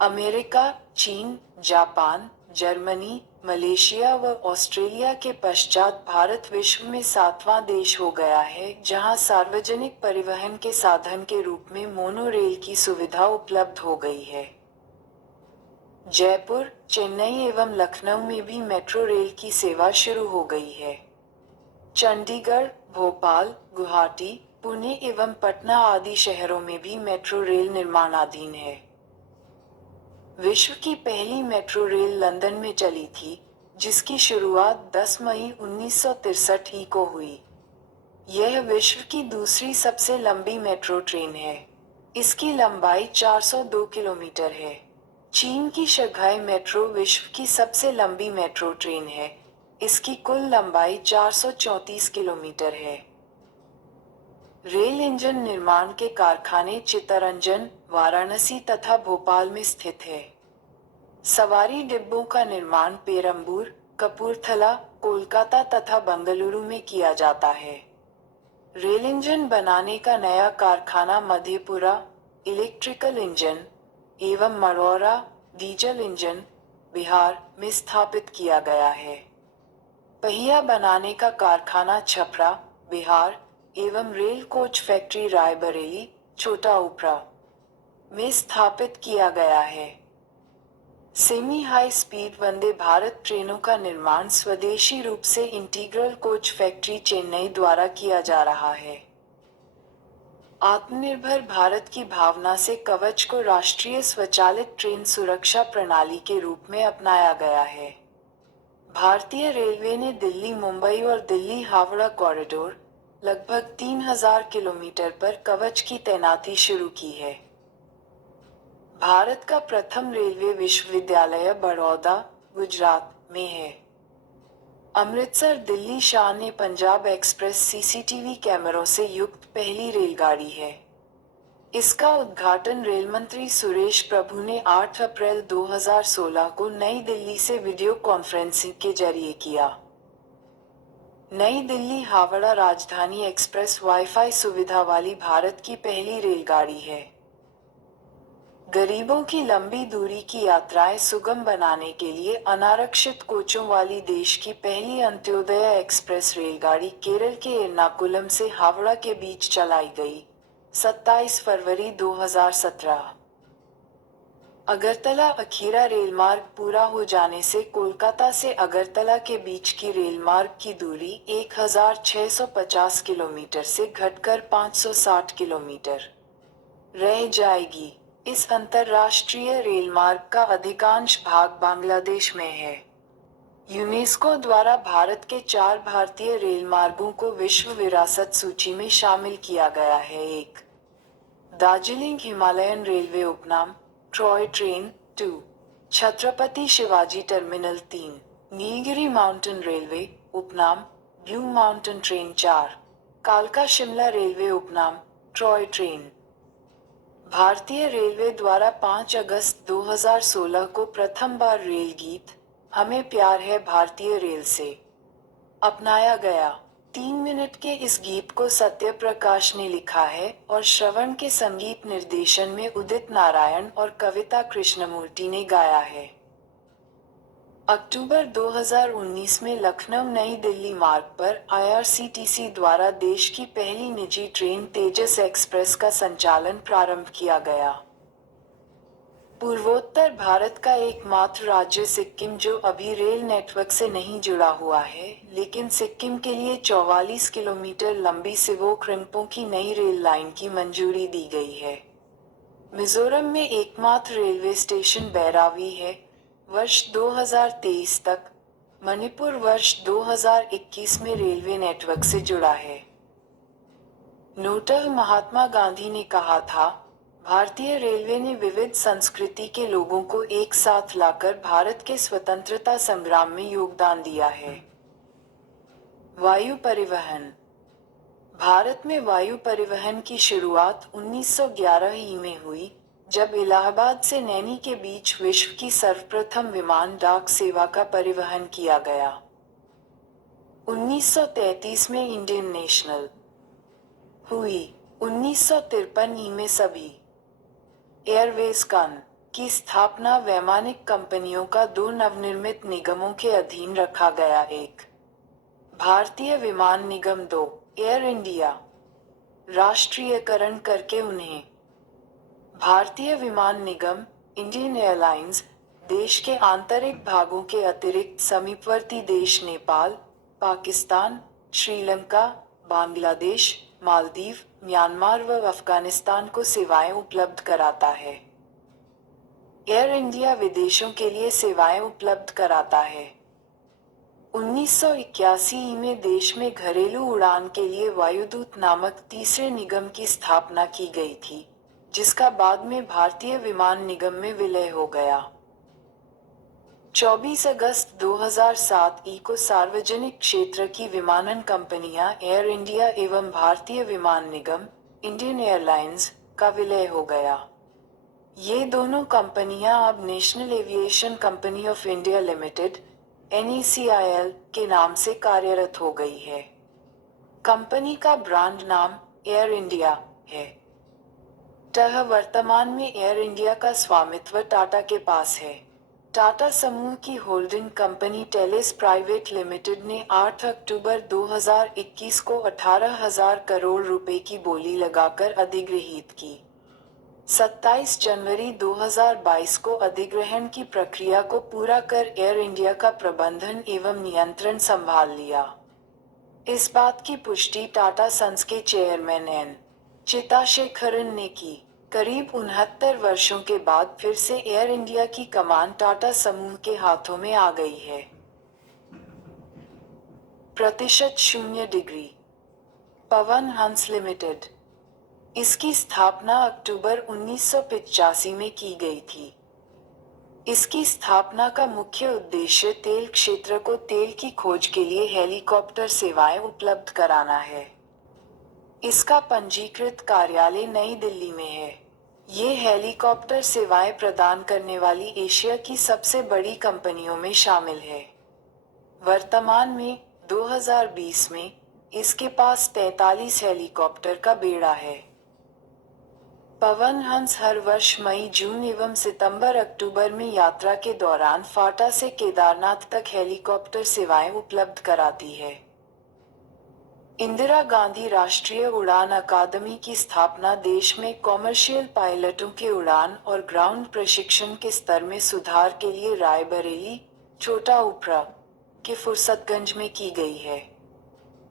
अमेरिका, चीन, जापान, जर्मनी, मलेशिया व ऑस्ट्रेलिया के पश्चात भारत विश्व में 7वां देश हो गया है, जहां सार्वजनिक परिवहन के साधन के रूप में मोनो रेल की सुविधा उपलब्ध हो गई है। जयपुर, चेन्नई एवं लखनऊ में भी मेट्रो रेल की सेवा शुरू हो गई है। चंडीगढ़, भोपाल, गुवाहाटी, पुणे एवं पटना आदि शहरों में भी मेट्रो रेल निर्माणाधीन है। विश्व की पहली मेट्रो रेल लंदन में चली थी, जिसकी शुरुआत 10 मई 1963 ई को हुई। यह विश्व की दूसरी सबसे लंबी मेट्रो ट्रेन है। इसकी लंबाई 402 किलोमीटर है। चीन की शंघाई मेट्रो विश्व की सबसे लंबी मेट्रो ट्रेन है। इसकी कुल लंबाई 434 किलोमीटर है। रेल इंजन निर्माण के कारखाने चित्तरंजन, वाराणसी तथा भोपाल में स्थित है। सवारी डिब्बों का निर्माण पेरंबूर, कपूरथला, कोलकाता तथा बंगलुरु में किया जाता है। रेल इंजन बनाने का नया कारखाना मधेपुरा, इलेक्ट्रिकल इंजन एवं मढ़ौरा, डीजल इंजन, बिहार में स्थापित किया गया है। पहिया बनाने का कारखाना छपरा, बिहार एवं रेल कोच फैक्ट्री रायबरेली, छोटा उपरा में स्थापित किया गया है। Semi high speed Vande Bharat ट्रेनों का निर्माण स्वदेशी रूप से इंटीग्रल कोच फैक्ट्री चेन्नई द्वारा किया जा रहा है। आत्मनिर्भर भारत की भावना से कवच को राष्ट्रीय स्वचालित ट्रेन सुरक्षा प्रणाली के रूप में अपनाया गया है। भारतीय रेलवे ने दिल्ली मुंबई और दिल्ली हावड़ा कॉरिडोर लगभग 3000 किलोमीटर पर कवच की तैनाती शुरू की है। भारत का प्रथम रेलवे विश्वविद्यालय बड़ौदा, गुजरात में है। अमृतसर दिल्ली शान ए पंजाब एक्सप्रेस सीसीटीवी कैमरों से युक्त पहली रेलगाड़ी है। इसका उद्घाटन रेल मंत्री सुरेश प्रभु ने 8 अप्रैल 2016 को नई दिल्ली से वीडियो कॉन्फ्रेंसिंग के जरिए किया। नई दिल्ली हावड़ा राजधानी एक्सप्रेस वाईफाई सुविधा वाली भारत की पहली रेलगाड़ी है। गरीबों की लंबी दूरी की यात्राएं सुगम बनाने के लिए अनारक्षित कोचों वाली देश की पहली अंत्योदय एक्सप्रेस रेलगाड़ी केरल के एर्नाकुलम से हावड़ा के बीच चलाई गई, 27 फरवरी 2017। अगरतला अखीरा रेलमार्ग पूरा हो जाने से कोलकाता से अगरतला के बीच की रेलमार्ग की दूरी 1650 किलोमीटर से घटकर 560 किलोमीटर रह जाएगी। इस अंतर्राष्ट्रीय रेलमार्ग का अधिकांश भाग बांग्लादेश में है। यूनेस्को द्वारा भारत के 4 भारतीय रेलमार्गों को विश्व विरासत सूची में शामिल किया गया है। 1. दार्जिलिंग हिमालयन रेलवे उपनाम Troy train 2. Chhatrapati Shivaji terminal 3. Nilgiri mountain railway उपनाम ब्लू माउंटेन ट्रेन 4. कालका शिमला रेलवे उपनाम ट्रॉय ट्रेन। भारतीय रेलवे द्वारा 5 अगस्त 2016 को प्रथम बार रेल गीत हमें प्यार है भारतीय रेल से अपनाया गया। 3 मिनट के इस गीत को सत्य प्रकाश ने लिखा है और श्रवण के संगीत निर्देशन में उदित नारायण और कविता कृष्णमूर्ति ने गाया है। अक्टूबर 2019 में लखनऊ नई दिल्ली मार्ग पर आईआरसीटीसी द्वारा देश की पहली निजी ट्रेन तेजस एक्सप्रेस का संचालन प्रारंभ किया गया। पूर्वोत्तर भारत का एकमात्र राज्य सिक्किम जो अभी रेल नेटवर्क से नहीं जुड़ा हुआ है, लेकिन सिक्किम के लिए 44 किलोमीटर लंबी सिवोक रिंगपो की नई रेल लाइन की मंजूरी दी गई है। मिजोरम में एकमात्र रेलवे स्टेशन बैरावी है। वर्ष 2023 तक मणिपुर वर्ष 2021 में रेलवे नेटवर्क से जुड़ा है। नोटल महात्मा गांधी ने कहा था, भारतीय रेलवे ने विविध संस्कृति के लोगों को एक साथ लाकर भारत के स्वतंत्रता संग्राम में योगदान दिया है। वायु परिवहन। भारत में वायु परिवहन की शुरुआत 1911 ई में हुई, जब इलाहाबाद से नैनी के बीच विश्व की सर्वप्रथम विमान डाक सेवा का परिवहन किया गया। 1933 में इंडियन नेशनल हुई। 1953 ई में सभी एयरवेज कन की स्थापना वैमानिक कंपनियों का 2 नवनिर्मित निगमों के अधीन रखा गया। 1. भारतीय विमान निगम 2. एयर इंडिया राष्ट्रीयकरण करके उन्हें भारतीय विमान निगम इंडियन एयरलाइंस देश के आंतरिक भागों के अतिरिक्त समीपवर्ती देश नेपाल, पाकिस्तान, श्रीलंका, बांग्लादेश, मालदीव, म्यांमार व अफगानिस्तान को सेवाएं उपलब्ध कराता है। एयर इंडिया विदेशों के लिए सेवाएं उपलब्ध कराता है। 1981 में देश में घरेलू उड़ान के लिए वायुदूत नामक तीसरे निगम की स्थापना की गई थी, जिसका बाद में भारतीय विमान निगम में विलय हो गया। 24 अगस्त 2007 को सार्वजनिक क्षेत्र की विमानन कंपनियां एयर इंडिया एवं भारतीय विमान निगम इंडियन एयरलाइंस का विलय हो गया। ये दोनों कंपनियां अब national aviation company of India limited NACIL के नाम से कार्यरत हो गई है। कंपनी का ब्रांड नाम एयर इंडिया है। वर्तमान में एयर इंडिया का स्वामित्व टाटा के पास है। टाटा समूह की holding company Tellis private limited ने 8 अक्टूबर 2021 को 18,000 करोड़ रुपए की बोली लगाकर अधिग्रहित की। 27 जनवरी 2022 को अधिग्रहण की प्रक्रिया को पूरा कर एयर इंडिया का प्रबंधन एवं नियंत्रण संभाल लिया। इस बात की पुष्टि टाटा सन्स के चेयरमैन एन. चित्ताशेखरन ने की। करीब 69 वर्षों के बाद फिर से एयर इंडिया की कमान टाटा समूह के हाथों में आ गई है। प्रतिशत 0 डिग्री। पवन हंस लिमिटेड। इसकी स्थापना अक्टूबर 1985 में की गई थी। इसकी स्थापना का मुख्य उद्देश्य तेल क्षेत्र को तेल की खोज के लिए हेलीकॉप्टर सेवाएं उपलब्ध कराना है। इसका पंजीकृत कार्यालय नई दिल्ली में है। ये हेलीकॉप्टर सेवाएं प्रदान करने वाली एशिया की सबसे बड़ी कंपनियों में शामिल है। वर्तमान में 2020 में इसके पास 43 हेलीकॉप्टर का बेड़ा है। पवन हंस हर वर्ष मई, जून एवं सितंबर, अक्टूबर में यात्रा के दौरान फाटा से केदारनाथ तक हेलीकॉप्टर सेवाएं उपलब्ध कराती है। इंदिरा गांधी राष्ट्रीय उड़ान अकादमी की स्थापना देश में कॉमर्शियल पायलटों के उड़ान और ग्राउंड प्रशिक्षण के स्तर में सुधार के लिए रायबरेली, छोटा उपरा के फुर्सतगंज में की गई है।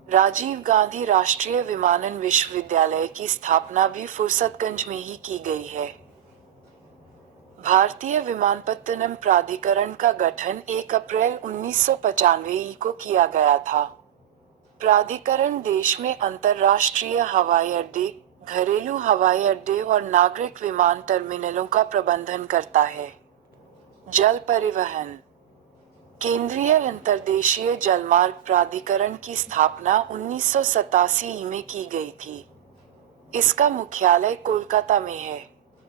राजीव गांधी राष्ट्रीय विमानन विश्वविद्यालय की स्थापना भी फुर्सतगंज में ही की गई है। भारतीय विमानपत्तनम प्राधिकरण का गठन 1 अप्रैल 1995 को किया गया था। प्राधिकरण देश में अंतर्राष्ट्रीय हवाई अड्डे, घरेलू हवाई अड्डे और नागरिक विमान टर्मिनलों का प्रबंधन करता है। जल परिवहन। केंद्रीय अंतर्देशीय जलमार्ग प्राधिकरण की स्थापना 1987 में की गई थी। इसका मुख्यालय कोलकाता में है।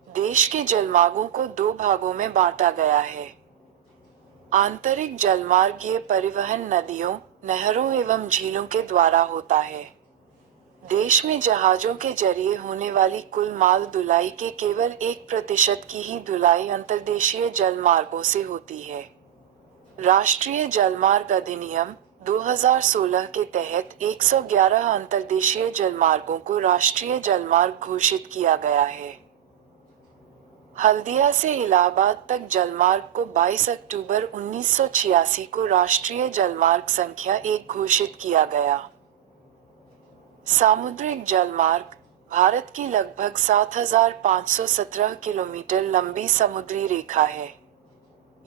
देश के जलमार्गों को 2 भागों में बांटा गया है। आंतरिक जलमार्ग ये परिवहन नदियों, नहरों एवं झीलों के द्वारा होता है। देश में जहाजों के जरिए होने वाली कुल माल ढुलाई के केवल 1% की ही ढुलाई अंतर्देशीय जलमार्गों से होती है। राष्ट्रीय जलमार्ग अधिनियम 2016 के तहत 111 अंतर्देशीय जलमार्गों को राष्ट्रीय जलमार्ग घोषित किया गया है। हल्दिया से इलाहाबाद तक जलमार्ग को 22 अक्टूबर 1986 को राष्ट्रीय जलमार्ग संख्या 1 घोषित किया गया। सामुद्रिक जलमार्ग भारत की लगभग 7,517 किलोमीटर लंबी समुद्री रेखा है।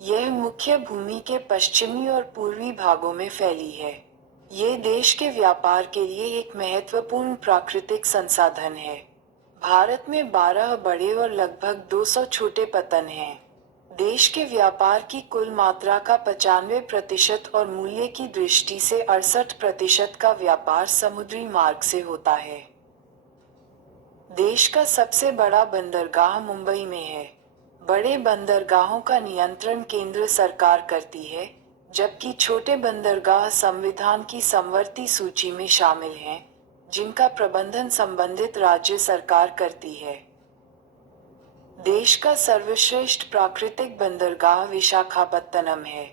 यह मुख्य भूमि के पश्चिमी और पूर्वी भागों में फैली है। ये देश के व्यापार के लिए एक महत्वपूर्ण प्राकृतिक संसाधन है। भारत में 12 बड़े और लगभग 200 छोटे पत्तन हैं। देश के व्यापार की कुल मात्रा का 95% और मूल्य की दृष्टि से 68% का व्यापार समुद्री मार्ग से होता है। देश का सबसे बड़ा बंदरगाह मुंबई में है। बड़े बंदरगाहों का नियंत्रण केंद्र सरकार करती है, जबकि छोटे बंदरगाह संविधान की समवर्ती सूची में शामिल हैं, जिनका प्रबंधन संबंधित राज्य सरकार करती है। देश का सर्वश्रेष्ठ प्राकृतिक बंदरगाह विशाखापत्तनम है।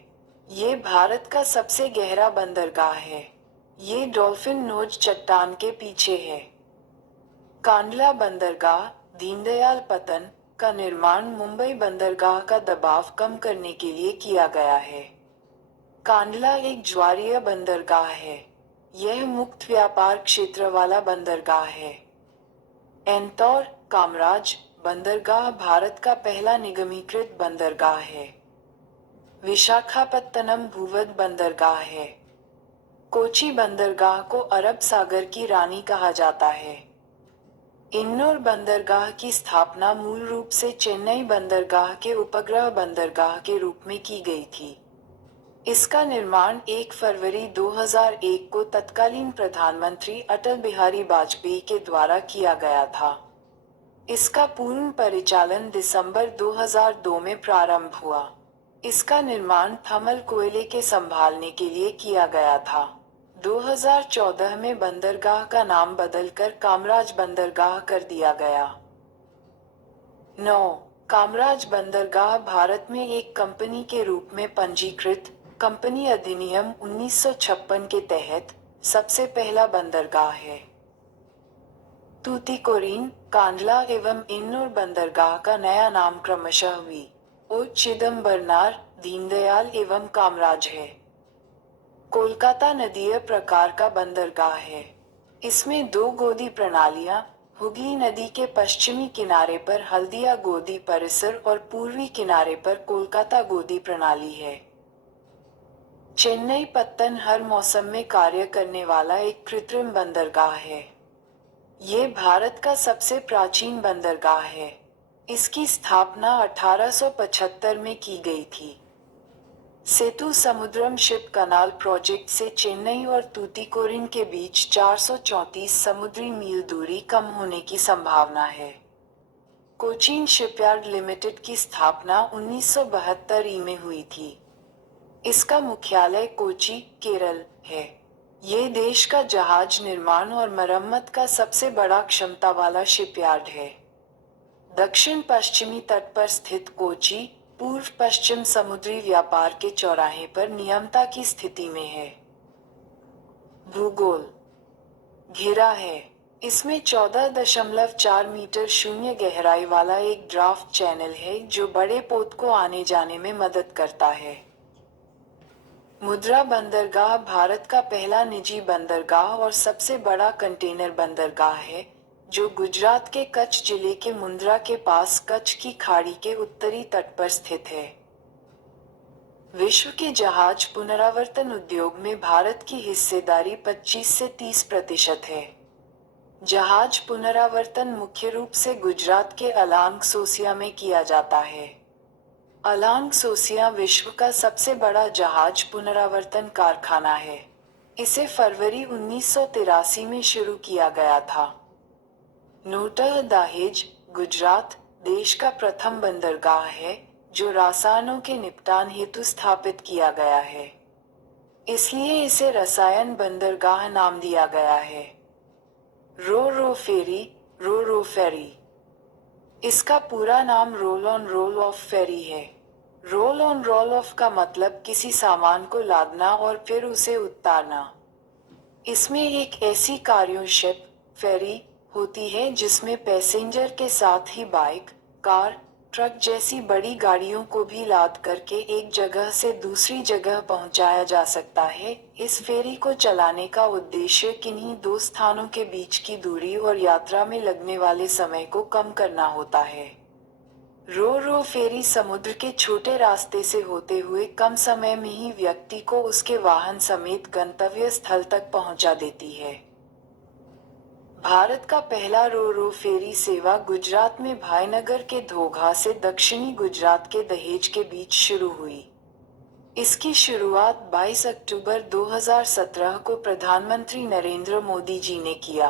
ये भारत का सबसे गहरा बंदरगाह है। ये डॉल्फिन नोज चट्टान के पीछे है। कांडला बंदरगाह, दीनदयाल पतन का निर्माण मुंबई बंदरगाह का दबाव कम करने के लिए किया गया है। कांडला एक ज्वारीय बंदरगाह है। यह मुक्त व्यापार क्षेत्र वाला बंदरगाह है। एंतौर, कामराज बंदरगाह भारत का पहला निगमीकृत बंदरगाह है। विशाखापत्तनम भूवध बंदरगाह है। कोची बंदरगाह को अरब सागर की रानी कहा जाता है। इन्नोर बंदरगाह की स्थापना मूल रूप से चेन्नई बंदरगाह के उपग्रह बंदरगाह के रूप में की गई थी। इसका निर्माण 1 फरवरी 2001 को तत्कालीन प्रधानमंत्री अटल बिहारी वाजपेयी के द्वारा किया गया था। इसका पूर्ण परिचालन दिसंबर 2002 में प्रारंभ हुआ। इसका निर्माण थर्मल कोयले के संभालने के लिए किया गया था। 2014 में बंदरगाह का नाम बदलकर कामराज बंदरगाह कर दिया गया। 9. कामराज बंदरगाह भारत में एक कंपनी के रूप में पंजीकृत, कंपनी अधिनियम 1956 के तहत सबसे पहला बंदरगाह है। तूतीकोरिन, कांडला एवं इन्नोर बंदरगाह का नया नाम क्रमशः वी. ओ. चिदम्बरनार, दीनदयाल एवं कामराज है। कोलकाता नदीय प्रकार का बंदरगाह है। इसमें 2 गोदी प्रणालियां, हुगली नदी के पश्चिमी किनारे पर हल्दिया गोदी परिसर और पूर्वी किनारे पर कोलकाता गोदी प्रणाली है। चेन्नई पत्तन हर मौसम में कार्य करने वाला एक कृत्रिम बंदरगाह है। ये भारत का सबसे प्राचीन बंदरगाह है। इसकी स्थापना 1875 में की गई थी। सेतु समुद्रम शिप कनाल प्रोजेक्ट से चेन्नई और तूतीकोरिन के बीच 434 समुद्री मील दूरी कम होने की संभावना है। कोचीन शिपयार्ड लिमिटेड की स्थापना 1972 ई में हुई थी। इसका मुख्यालय कोची, केरल है। ये देश का जहाज निर्माण और मरम्मत का सबसे बड़ा क्षमता वाला शिपयार्ड है। दक्षिण पश्चिमी तट पर स्थित कोची, पूर्व पश्चिम समुद्री व्यापार के चौराहे पर नियमता की स्थिति में है। भूगोल घेरा है। इसमें 14.4 मीटर शून्य गहराई वाला एक ड्राफ्ट चैनल है जो बड़े पोत को आने जाने में मदद करता है। मुद्रा बंदरगाह भारत का पहला निजी बंदरगाह और सबसे बड़ा कंटेनर बंदरगाह है, जो गुजरात के कच्छ जिले के मुंद्रा के पास कच्छ की खाड़ी के उत्तरी तट पर स्थित है। विश्व के जहाज पुनरावर्तन उद्योग में भारत की हिस्सेदारी 25 से 30% है। जहाज पुनरावर्तन मुख्य रूप से गुजरात के अलांग सोसिया में किया जाता है। अलांग सोसिया विश्व का सबसे बड़ा जहाज पुनरावर्तन कारखाना है। इसे फरवरी 1983 में शुरू किया गया था। नोटह दहेज, गुजरात, देश का प्रथम बंदरगाह है, जो रसायनों के निपटान हेतु स्थापित किया गया है। इसलिए इसे रसायन बंदरगाह नाम दिया गया है। रो रो फेरी, रो रो फेरी। इसका पूरा नाम रोल ऑन रोल ऑफ फेरी है। रोल ऑन रोल ऑफ का मतलब किसी सामान को लादना और फिर उसे उतारना। इसमें एक ऐसी कार्गो शिप, फेरी, होती है जिसमें पैसेंजर के साथ ही बाइक, कार, ट्रक जैसी बड़ी गाड़ियों को भी लाद करके एक जगह से दूसरी जगह पहुंचाया जा सकता है। इस फेरी को चलाने का उद्देश्य किन्हीं दो स्थानों के बीच की दूरी और यात्रा में लगने वाले समय को कम करना होता है। रो रो फेरी समुद्र के छोटे रास्ते से होते हुए कम समय में ही व्यक्ति को उसके वाहन समेत गंतव्य स्थल तक पहुंचा देती है। भारत का पहला रो रो फेरी सेवा गुजरात में भाईनगर के धोघा से दक्षिणी गुजरात के दहेज के बीच शुरू हुई। इसकी शुरुआत 22 अक्टूबर 2017 को प्रधानमंत्री नरेंद्र मोदी जी ने किया।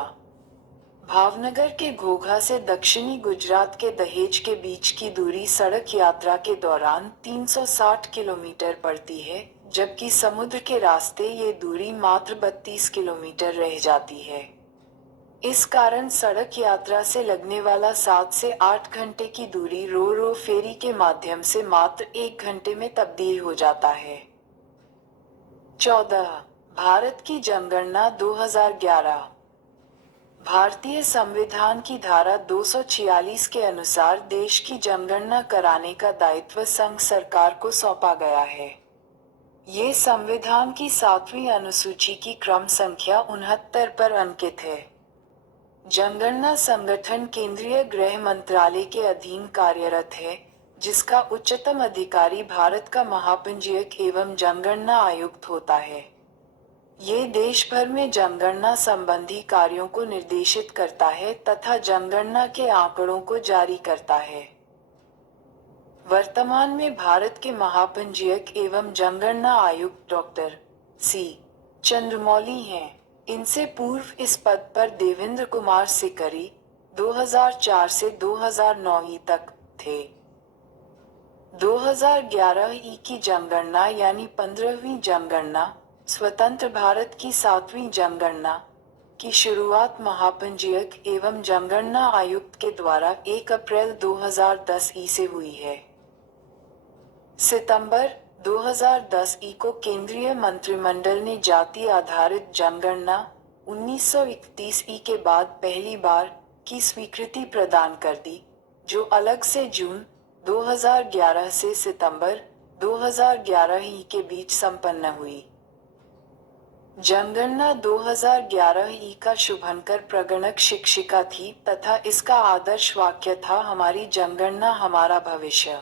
भावनगर के घोघा से दक्षिणी गुजरात के दहेज के बीच की दूरी सड़क यात्रा के दौरान 360 किलोमीटर पड़ती है, जबकि समुद्र के रास्ते ये दूरी मात्र 32 किलोमीटर रह जाती है। इस कारण सड़क यात्रा से लगने वाला 7 से 8 घंटे की दूरी रो रो फेरी के माध्यम से मात्र 1 घंटे में तब्दील हो जाता है। 14. भारत की जनगणना 2011। भारतीय संविधान की धारा 246 के अनुसार देश की जनगणना कराने का दायित्व संघ सरकार को सौंपा गया है। ये संविधान की 7वीं अनुसूची की क्रम संख्या 69 पर अंकित है। जनगणना संगठन केंद्रीय गृह मंत्रालय के अधीन कार्यरत है, जिसका उच्चतम अधिकारी भारत का महापंजीयक एवं जनगणना आयुक्त होता है। ये देश भर में जनगणना संबंधी कार्यों को निर्देशित करता है तथा जनगणना के आंकड़ों को जारी करता है। वर्तमान में भारत के महापंजीयक एवं जनगणना आयुक्त डॉक्टर सी चंद्रमौली हैं। इनसे पूर्व इस पद पर देवेंद्र कुमार सिकरी 2004 से 2009 तक थे। 2011 की जनगणना यानी 15वीं जनगणना, स्वतंत्र भारत की 7वीं जनगणना की शुरुआत महापंजीयक एवं जनगणना आयुक्त के द्वारा 1 अप्रैल 2010 से हुई है। सितंबर 2010 को केंद्रीय मंत्रिमंडल ने जाति आधारित जनगणना 1931 के बाद पहली बार की स्वीकृति प्रदान कर दी, जो अलग से जून 2011 से सितंबर 2011 के बीच संपन्न हुई। जनगणना 2011 का शुभंकर प्रगणक शिक्षिका थी तथा इसका आदर्श वाक्य था, हमारी जनगणना हमारा भविष्य।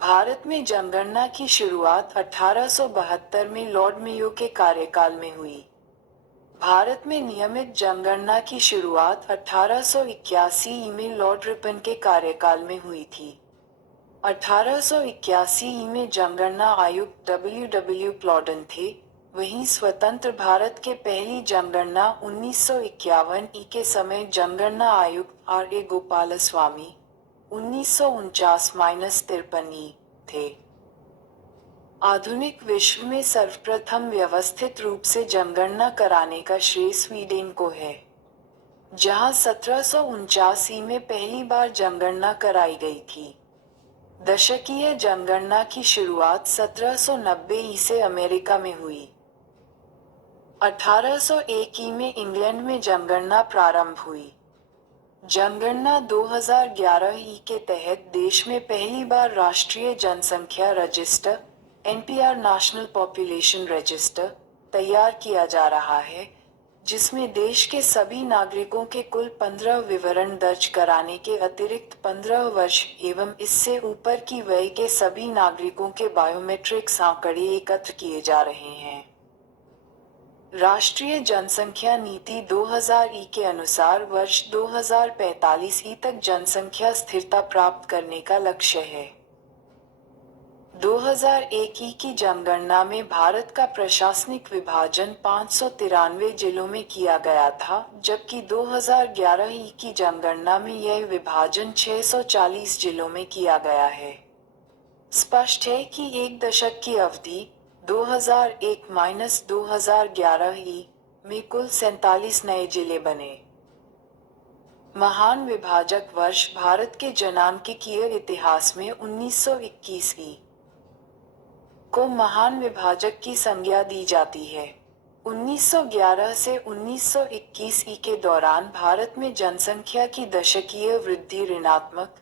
भारत में जनगणना की शुरुआत 1872 में लॉर्ड मेयो के कार्यकाल में हुई। भारत में नियमित जनगणना की शुरुआत 1881 में लॉर्ड रिपन के कार्यकाल में हुई थी। 1881 में जनगणना आयुक्त W. प्लॉडन थे। वहीं स्वतंत्र भारत के पहली जनगणना 1951 के समय जनगणना आयुक्त R. A. गोपालस्वामी 1949-53 थे। आधुनिक विश्व में सर्वप्रथम व्यवस्थित रूप से जनगणना कराने का श्रेय स्वीडन को है, जहां 1749 में पहली बार जनगणना कराई गई थी। दशकीय जनगणना की शुरुआत 1790 से अमेरिका में हुई। 1801 में इंग्लैंड में जनगणना प्रारंभ हुई। जनगणना 2011 के तहत देश में पहली बार राष्ट्रीय जनसंख्या register NPR national population register तैयार किया जा रहा है, जिसमें देश के सभी नागरिकों के कुल 15 विवरण दर्ज कराने के अतिरिक्त 15 वर्ष एवं इससे ऊपर की वय के सभी नागरिकों के बायोमेट्रिक्स आंकड़े एकत्र किए जा रहे हैं। राष्ट्रीय जनसंख्या नीति 2000 के अनुसार वर्ष 2045 तक जनसंख्या स्थिरता प्राप्त करने का लक्ष्य है। 2001 की जनगणना में भारत का प्रशासनिक विभाजन 593 जिलों में किया गया था, जबकि 2011 की जनगणना में यह विभाजन 640 जिलों में किया गया है। स्पष्ट है कि एक दशक की अवधि 2001-2011 में कुल 47 नए जिले बने। महान विभाजक वर्ष भारत के जनांकीय इतिहास में 1921 को महान विभाजक की संज्ञा दी जाती है। 1911 से 1921 के दौरान भारत में जनसंख्या की दशकीय वृद्धि ऋणात्मक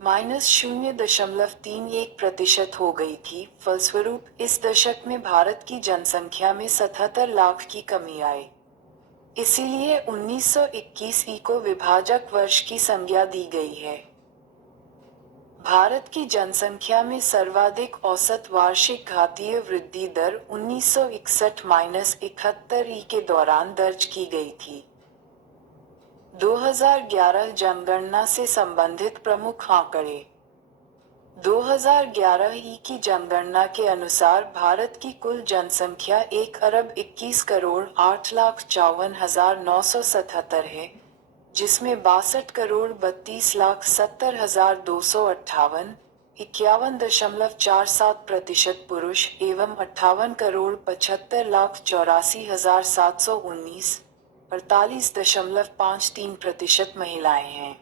-0.31% हो गई थी। फलस्वरूप इस दशक में भारत की जनसंख्या में 77 लाख की कमी आई। इसीलिए 1921 को विभाजक वर्ष की संज्ञा दी गई है। भारत की जनसंख्या में सर्वाधिक औसत वार्षिक घातीय वृद्धि दर 1961-71 के दौरान दर्ज की गई थी। 2011 जनगणना से संबंधित प्रमुख आंकड़े। 2011 की जनगणना के अनुसार भारत की कुल जनसंख्या 1,21,08,54,977 है, जिसमें 62,32,70,258 51.47% पुरुष एवं 58,75,84,719 48.53% महिलाएं हैं।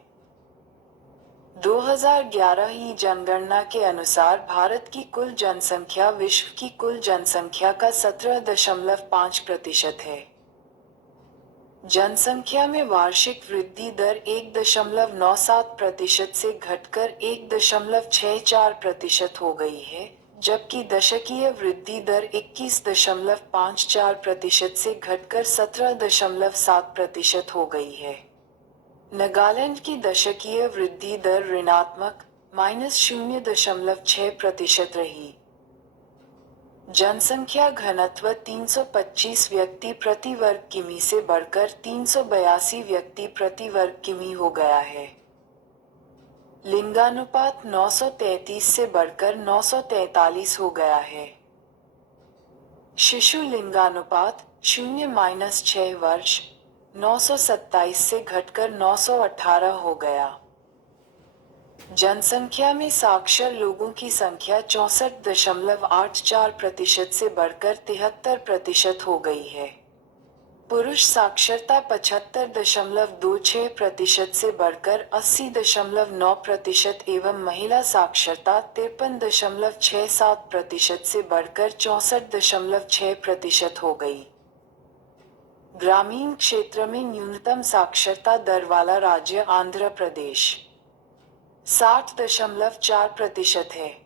2011 जनगणना के अनुसार भारत की कुल जनसंख्या विश्व की कुल जनसंख्या का 17.5% है। जनसंख्या में वार्षिक वृद्धि दर 1.97% से घटकर 1.64% हो गई है, जबकि दशकीय वृद्धि दर 21.54% से घटकर 17.7% हो गई है। नागालैंड की दशकीय वृद्धि दर ऋणात्मक -0.6% रही। जनसंख्या घनत्व 325 व्यक्ति प्रति वर्ग किमी से बढ़कर 382 व्यक्ति प्रति वर्ग किमी हो गया है। लिंगानुपात 933 से बढ़कर 943 हो गया है। शिशु लिंगानुपात 0-6 वर्ष 927 से घटकर 918 हो गया। जनसंख्या में साक्षर लोगों की संख्या 64.84% से बढ़कर 73% हो गई है। पुरुष साक्षरता 75.26% से बढ़कर 80.9% एवं महिला साक्षरता 53.67% से बढ़कर 64.6% हो गई। ग्रामीण क्षेत्र में न्यूनतम साक्षरता दर वाला राज्य आंध्र प्रदेश 60.4% है।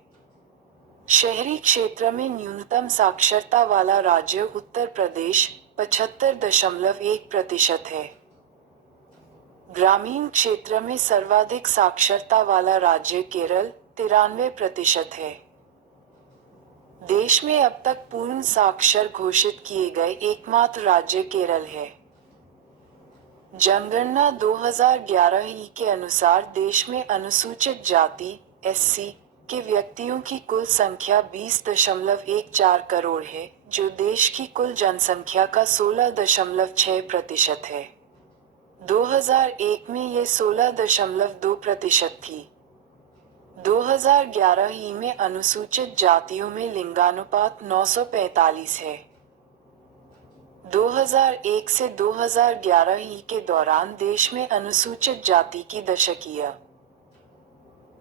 शहरी क्षेत्र में न्यूनतम साक्षरता वाला राज्य उत्तर प्रदेश 75.1% है। ग्रामीण क्षेत्र में सर्वाधिक साक्षरता वाला राज्य केरल 93% है। देश में अब तक पूर्ण साक्षर घोषित किए गए एकमात्र राज्य केरल है। जनगणना 2011 ई के अनुसार देश में अनुसूचित जाति (एससी) के व्यक्तियों की कुल संख्या 20.14 करोड़ है, जो देश की कुल जनसंख्या का 16.6% है। 2001 में ये 16.2% थी। 2011 ई में अनुसूचित जातियों में लिंगानुपात 945 है। 2001 से 2011 ई के दौरान देश में अनुसूचित जाति की दशकीय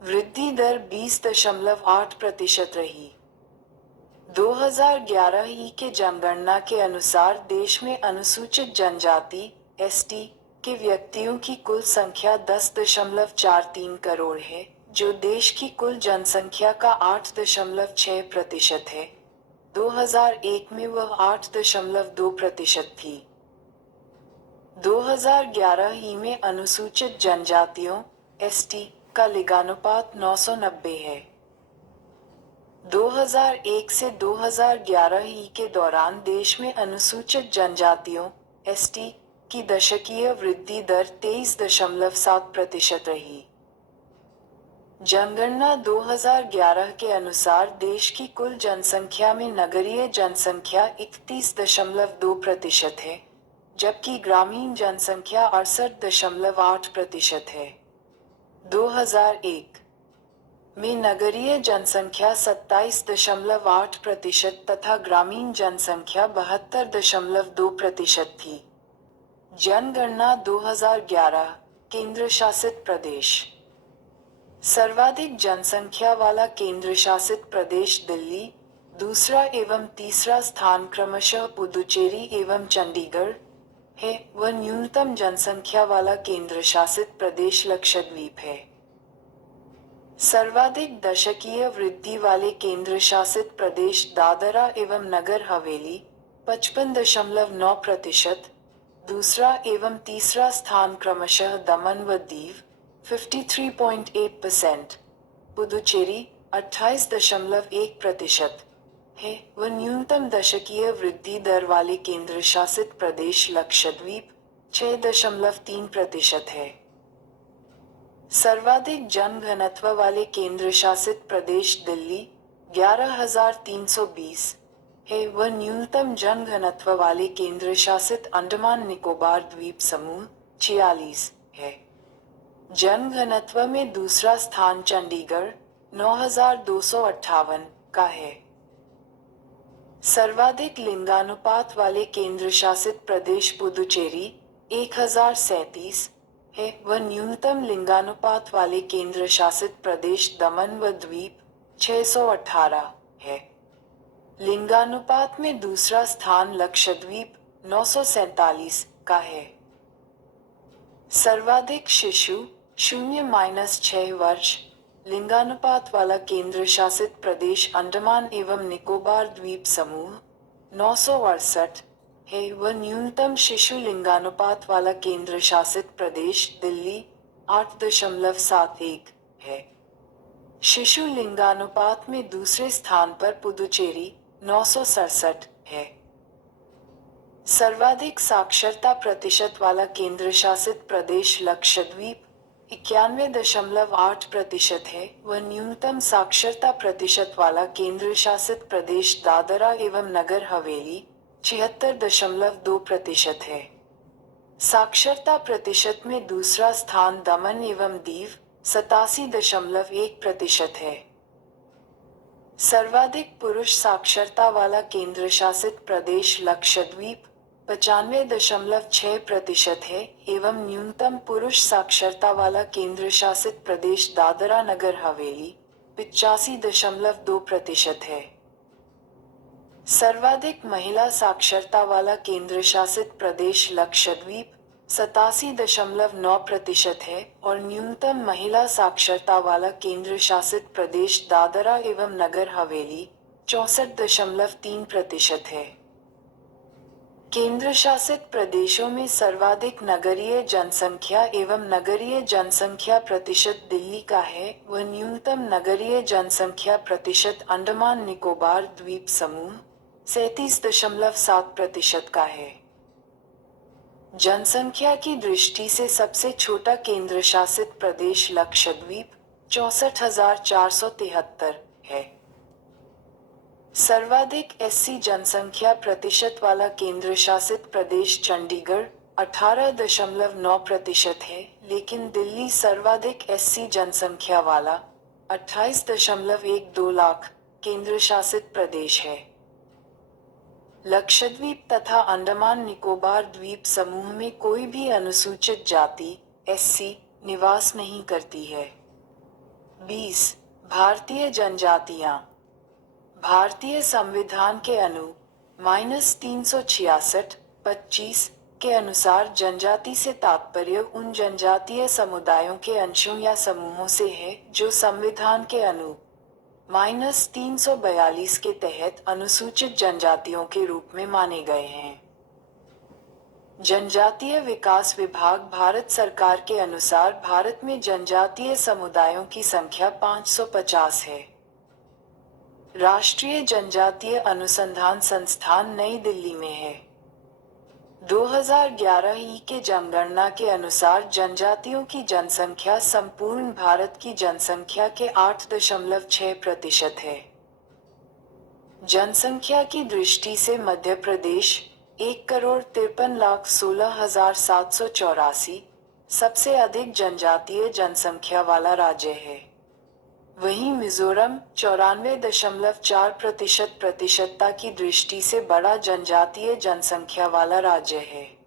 वृद्धि दर 20.8% रही। 2011 ई के जनगणना के अनुसार देश में अनुसूचित जनजाति (एसटी) के व्यक्तियों की कुल संख्या 10.43 करोड़ है, जो देश की कुल जनसंख्या का 8.6% है। 2001 में वह 8.2% थी। 2011 ई में अनुसूचित जनजातियों (एसटी) का लिंगानुपात 990 है। 2001 से 2011 ई के दौरान देश में अनुसूचित जनजातियों (एसटी) की दशकीय वृद्धि दर 23.7% रही। जनगणना 2011 के अनुसार देश की कुल जनसंख्या में नगरीय जनसंख्या 31.2% है, जबकि ग्रामीण जनसंख्या 68.8% है। 2001 में नगरीय जनसंख्या 27.8% तथा ग्रामीण जनसंख्या 72.2% थी। जनगणना 2011 केंद्र शासित प्रदेश। सर्वाधिक जनसंख्या वाला केंद्र शासित प्रदेश दिल्ली, दूसरा एवं तीसरा स्थान क्रमशः पुदुचेरी एवं चंडीगढ़ है व न्यूनतम जनसंख्या वाला केंद्र शासित प्रदेश लक्षद्वीप है। सर्वाधिक दशकीय वृद्धि वाले केंद्र शासित प्रदेश दादरा एवं नगर हवेली 55.9%, दूसरा एवं तीसरा स्थान क्रमशः दमन व दीव 53.8%, पुदुचेरी 28.1% है व न्यूनतम दशकीय वृद्धि दर वाले केंद्र शासित प्रदेश लक्षद्वीप 6.3% है। सर्वाधिक जनघनत्व वाले केंद्र शासित प्रदेश दिल्ली 11,320 है व न्यूनतम जनघनत्व वाले केंद्र शासित अंडमान निकोबार द्वीप समूह 46 है। जनघनत्व में दूसरा स्थान चंडीगढ़ 9,258 का है। सर्वाधिक लिंगानुपात वाले केंद्र शासित प्रदेश पुदुचेरी 1,037 है व न्यूनतम लिंगानुपात वाले केंद्र शासित प्रदेश दमन व द्वीप 618 है। लिंगानुपात में दूसरा स्थान लक्षद्वीप 947 का है। सर्वाधिक शिशु 0-6 वर्ष लिंगानुपात वाला केंद्र शासित प्रदेश अंडमान एवं निकोबार द्वीप समूह 968 है व न्यूनतम शिशु लिंगानुपात वाला केंद्र शासित प्रदेश दिल्ली 8.71 है। शिशु लिंगानुपात में दूसरे स्थान पर पुदुचेरी 967 है। सर्वाधिक साक्षरता प्रतिशत वाला केंद्र शासित प्रदेश लक्षद्वीप 91.8% है व न्यूनतम साक्षरता प्रतिशत वाला केंद्र शासित प्रदेश दादरा एवं नगर हवेली 76.2% है। साक्षरता प्रतिशत में दूसरा स्थान दमन एवं दीव 87.1% है। सर्वाधिक पुरुष साक्षरता वाला केंद्र शासित प्रदेश लक्षद्वीप 95.6% है एवं न्यूनतम पुरुष साक्षरता वाला केंद्र शासित प्रदेश दादरा नगर हवेली 85.2% है। सर्वाधिक महिला साक्षरता वाला केंद्र शासित प्रदेश लक्षद्वीप 87.9% है और न्यूनतम महिला साक्षरता वाला केंद्र शासित प्रदेश दादरा एवं नगर हवेली 64.3% है। केंद्र शासित प्रदेशों में सर्वाधिक नगरीय जनसंख्या एवं नगरीय जनसंख्या प्रतिशत दिल्ली का है व न्यूनतम नगरीय जनसंख्या प्रतिशत अंडमान निकोबार द्वीप समूह 37.7% का है। जनसंख्या की दृष्टि से सबसे छोटा केंद्र शासित प्रदेश लक्षद्वीप 64,473 है। सर्वाधिक एससी जनसंख्या प्रतिशत वाला केंद्र शासित प्रदेश चंडीगढ़ 18.9% है, लेकिन दिल्ली सर्वाधिक एससी जनसंख्या वाला 28.12 लाख केंद्र शासित प्रदेश है। लक्षद्वीप तथा अंडमान निकोबार द्वीप समूह में कोई भी अनुसूचित जाति एससी निवास नहीं करती है। 20. भारतीय जनजातियां। भारतीय संविधान के अनु -366(25) के अनुसार जनजाति से तात्पर्य उन जनजातीय समुदायों के अंशों या समूहों से है जो संविधान के अनु -342 के तहत अनुसूचित जनजातियों के रूप में माने गए हैं। जनजातीय विकास विभाग भारत सरकार के अनुसार भारत में जनजातीय समुदायों की संख्या 550 है। राष्ट्रीय जनजातीय अनुसंधान संस्थान नई दिल्ली में है। 2011 के जनगणना के अनुसार जनजातियों की जनसंख्या संपूर्ण भारत की जनसंख्या के 8.6% है। जनसंख्या की दृष्टि से मध्य प्रदेश 1,53,16,784 सबसे अधिक जनजातीय जनसंख्या वाला राज्य है। वहीं मिजोरम 94.4% प्रतिशतता की दृष्टि से बड़ा जनजातीय जनसंख्या वाला राज्य है।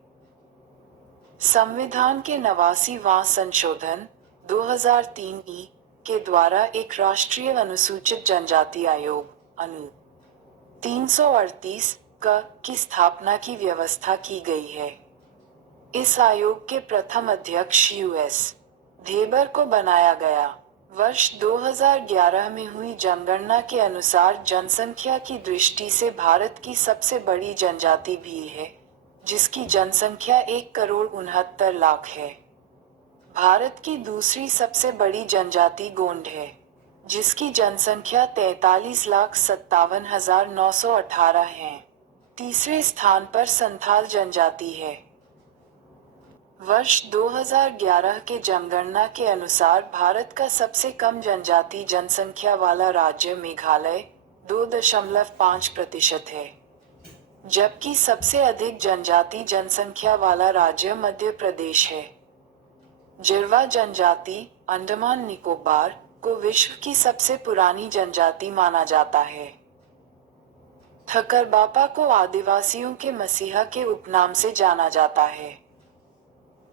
संविधान के 89वां संशोधन 2003 के द्वारा एक राष्ट्रीय अनुसूचित जनजाति आयोग अनु 338 की स्थापना की व्यवस्था की गई है। इस आयोग के प्रथम अध्यक्ष यूएस धेबर को बनाया गया। वर्ष 2011 में हुई जनगणना के अनुसार जनसंख्या की दृष्टि से भारत की सबसे बड़ी जनजाति भील है, जिसकी जनसंख्या 1,69,00,000 है। भारत की दूसरी सबसे बड़ी जनजाति गोंड है, जिसकी जनसंख्या 43,57,918 है। तीसरे स्थान पर संथाल जनजाति है। वर्ष 2011 के जनगणना के अनुसार भारत का सबसे कम जनजाति जनसंख्या वाला राज्य मेघालय 2.5% है, जबकि सबसे अधिक जनजाति जनसंख्या वाला राज्य मध्य प्रदेश है। जिरवा जनजाति अंडमान निकोबार को विश्व की सबसे पुरानी जनजाति माना जाता है। थकरबापा को आदिवासियों के मसीहा के उपनाम से जाना जाता है।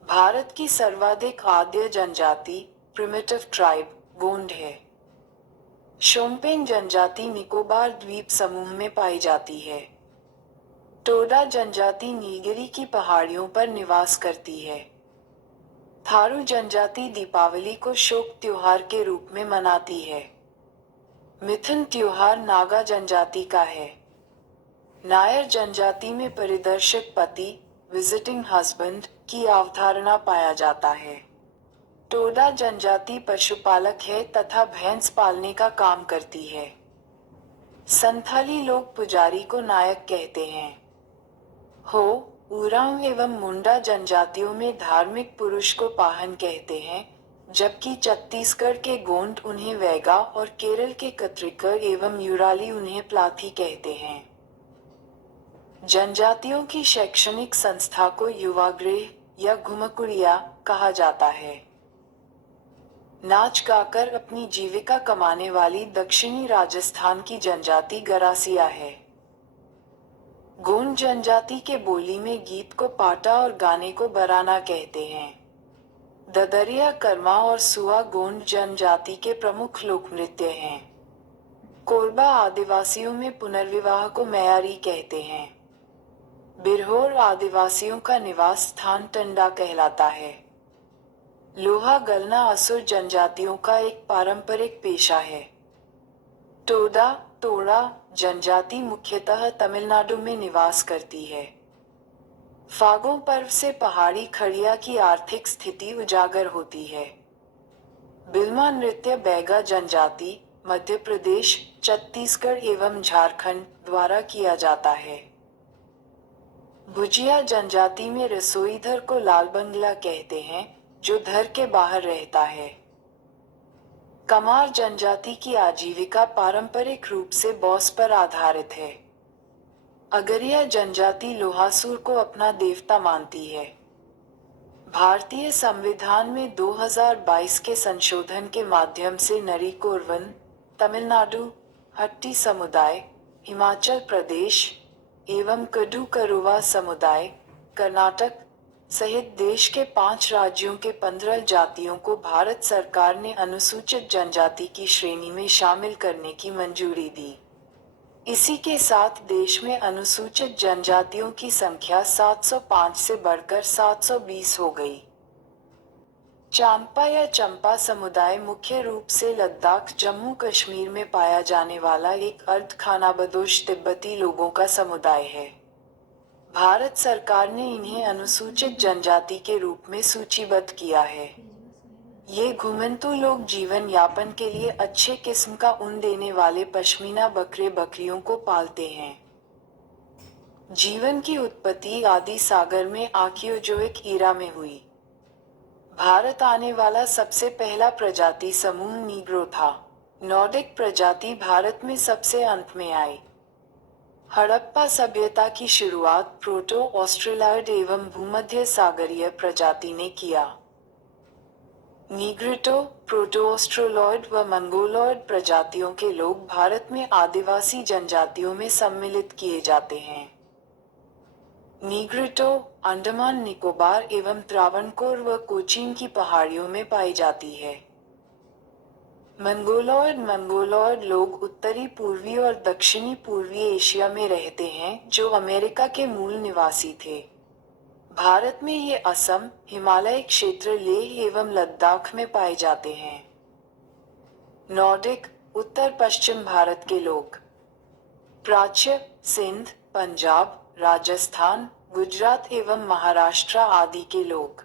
भारत की सर्वाधिक आद्य जनजाति प्रिमिटिव ट्राइब गोंड है। शोम्पेन जनजाति निकोबार द्वीप समूह में पाई जाती है। टोडा जनजाति नीलगिरी की पहाड़ियों पर निवास करती है। थारू जनजाति दीपावली को शोक त्योहार के रूप में मनाती है। मिथुन त्योहार नागा जनजाति का है। नायर जनजाति में परिदर्शक पति विजिटिंग हस्बैंड की अवधारणा पाया जाता है। टोडा जनजाति पशुपालक है तथा भैंस पालने का काम करती है। संथाली लोग पुजारी को नायक कहते हैं। हो, उरांव एवं मुंडा जनजातियों में धार्मिक पुरुष को पाहन कहते हैं, जबकि छत्तीसगढ़ के गोंड उन्हें वैगा और केरल के कत्रिकर एवं यूराली उन्हें प्लाथी कहते हैं। जनजातियों की शैक्षणिक संस्था को युवागृह या घुमकुड़िया कहा जाता है। नाच गाकर अपनी जीविका कमाने वाली दक्षिणी राजस्थान की जनजाति गरासिया है। गोंड जनजाति के बोली में गीत को पाटा और गाने को बराना कहते हैं। ददरिया कर्मा और सुआ गोंड जनजाति के प्रमुख लोक नृत्य हैं। कोरबा आदिवासियों में पुनर्विवाह को मैयारी कहते हैं। बिरहोर आदिवासियों का निवास स्थान टंडा कहलाता है। लोहा गलना असुर जनजातियों का एक पारंपरिक पेशा है। टोडा तोड़ा जनजाति मुख्यतः तमिलनाडु में निवास करती है। फागों पर्व से पहाड़ी खड़िया की आर्थिक स्थिति उजागर होती है। बिल्मा नृत्य बैगा जनजाति, मध्य प्रदेश, छत्तीसगढ़ एवं झारखंड द्वारा किया जाता है। भुजिया जनजाति में रसोईधर को लाल बंगला कहते हैं, जो धर के बाहर रहता है। कमार जनजाति की आजीविका पारंपरिक रूप से बौस पर आधारित है। अगरिया जनजाति लोहासुर को अपना देवता मानती है। भारतीय संविधान में 2022 के संशोधन के माध्यम से नरीकोरवन, तमिलनाडु, हट्टी समुदाय, हिमाचल प्रदेश एवं कडू करुवा समुदाय, कर्नाटक सहित देश के 5 राज्यों के 15 जातियों को भारत सरकार ने अनुसूचित जनजाति की श्रेणी में शामिल करने की मंजूरी दी। इसी के साथ देश में अनुसूचित जनजातियों की संख्या 705 से बढ़कर 720 हो गई। चांगपा या चंपा समुदाय मुख्य रूप से लद्दाख जम्मू कश्मीर में पाया जाने वाला एक अर्ध खानाबदोश तिब्बती लोगों का समुदाय है। भारत सरकार ने इन्हें अनुसूचित जनजाति के रूप में सूचीबद्ध किया है। ये घुमंतू लोग जीवन यापन के लिए अच्छे किस्म का ऊन देने वाले पश्मीना बकरे बकरियों को पालते हैं। जीवन की उत्पत्ति आदि सागर में आर्कियोजोइक ईरा में हुई। भारत आने वाला सबसे पहला प्रजाति समूह नीग्रो था। नॉर्डिक प्रजाति भारत में सबसे अंत में आई। हड़प्पा सभ्यता की शुरुआत प्रोटो ऑस्ट्रेलॉयड एवं भूमध्य सागरीय प्रजाति ने किया। नीग्रिटो, प्रोटो-ऑस्ट्रेलॉयड व मंगोलॉयड प्रजातियों के लोग भारत में आदिवासी जनजातियों में सम्मिलित किए जाते हैं। नीग्रिटो अंडमान निकोबार एवं त्रावणकोर व कोचीन की पहाड़ियों में पाई जाती है। मंगोलॉयड लोग उत्तरी पूर्वी और दक्षिणी पूर्वी एशिया में रहते हैं, जो अमेरिका के मूल निवासी थे। भारत में ये असम, हिमालय क्षेत्र, लेह एवं लद्दाख में पाए जाते हैं। नॉर्डिक उत्तर पश्चिम भारत के लोग। प्राच्य सिंध, पंजाब, राजस्थान, गुजरात एवं महाराष्ट्र आदि के लोग।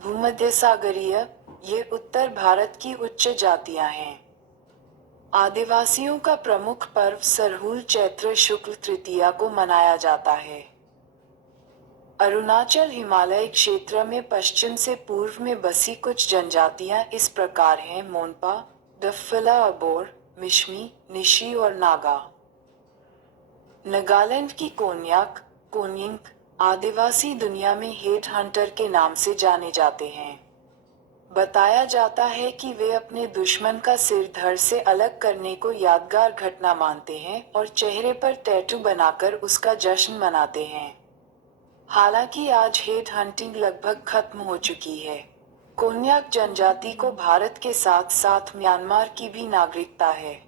भूमध्य सागरीय ये उत्तर भारत की उच्च जातियां हैं। आदिवासियों का प्रमुख पर्व सरहूल चैत्र शुक्ल तृतीया को मनाया जाता है। अरुणाचल हिमालय क्षेत्र में पश्चिम से पूर्व में बसी कुछ जनजातियां इस प्रकार हैं: मोनपा, डफला अबोर, मिशमी, निशी और नागा। नागालैंड की कोन्याक, कोन्यिंक आदिवासी दुनिया में हेड हंटर के नाम से जाने जाते हैं। बताया जाता है कि वे अपने दुश्मन का सिर धड़ से अलग करने को यादगार घटना मानते हैं और चेहरे पर टैटू बनाकर उसका जश्न मनाते हैं। हालांकि आज हेड हंटिंग लगभग खत्म हो चुकी है। कोन्याक जनजाति को भारत के साथ साथ म्यांमार की भी नागरिकता है।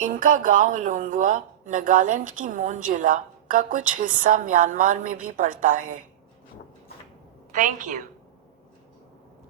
इनका गांव लोंगुआ, नागालैंड की मोन जिला का कुछ हिस्सा म्यांमार में भी पड़ता है। Thank you.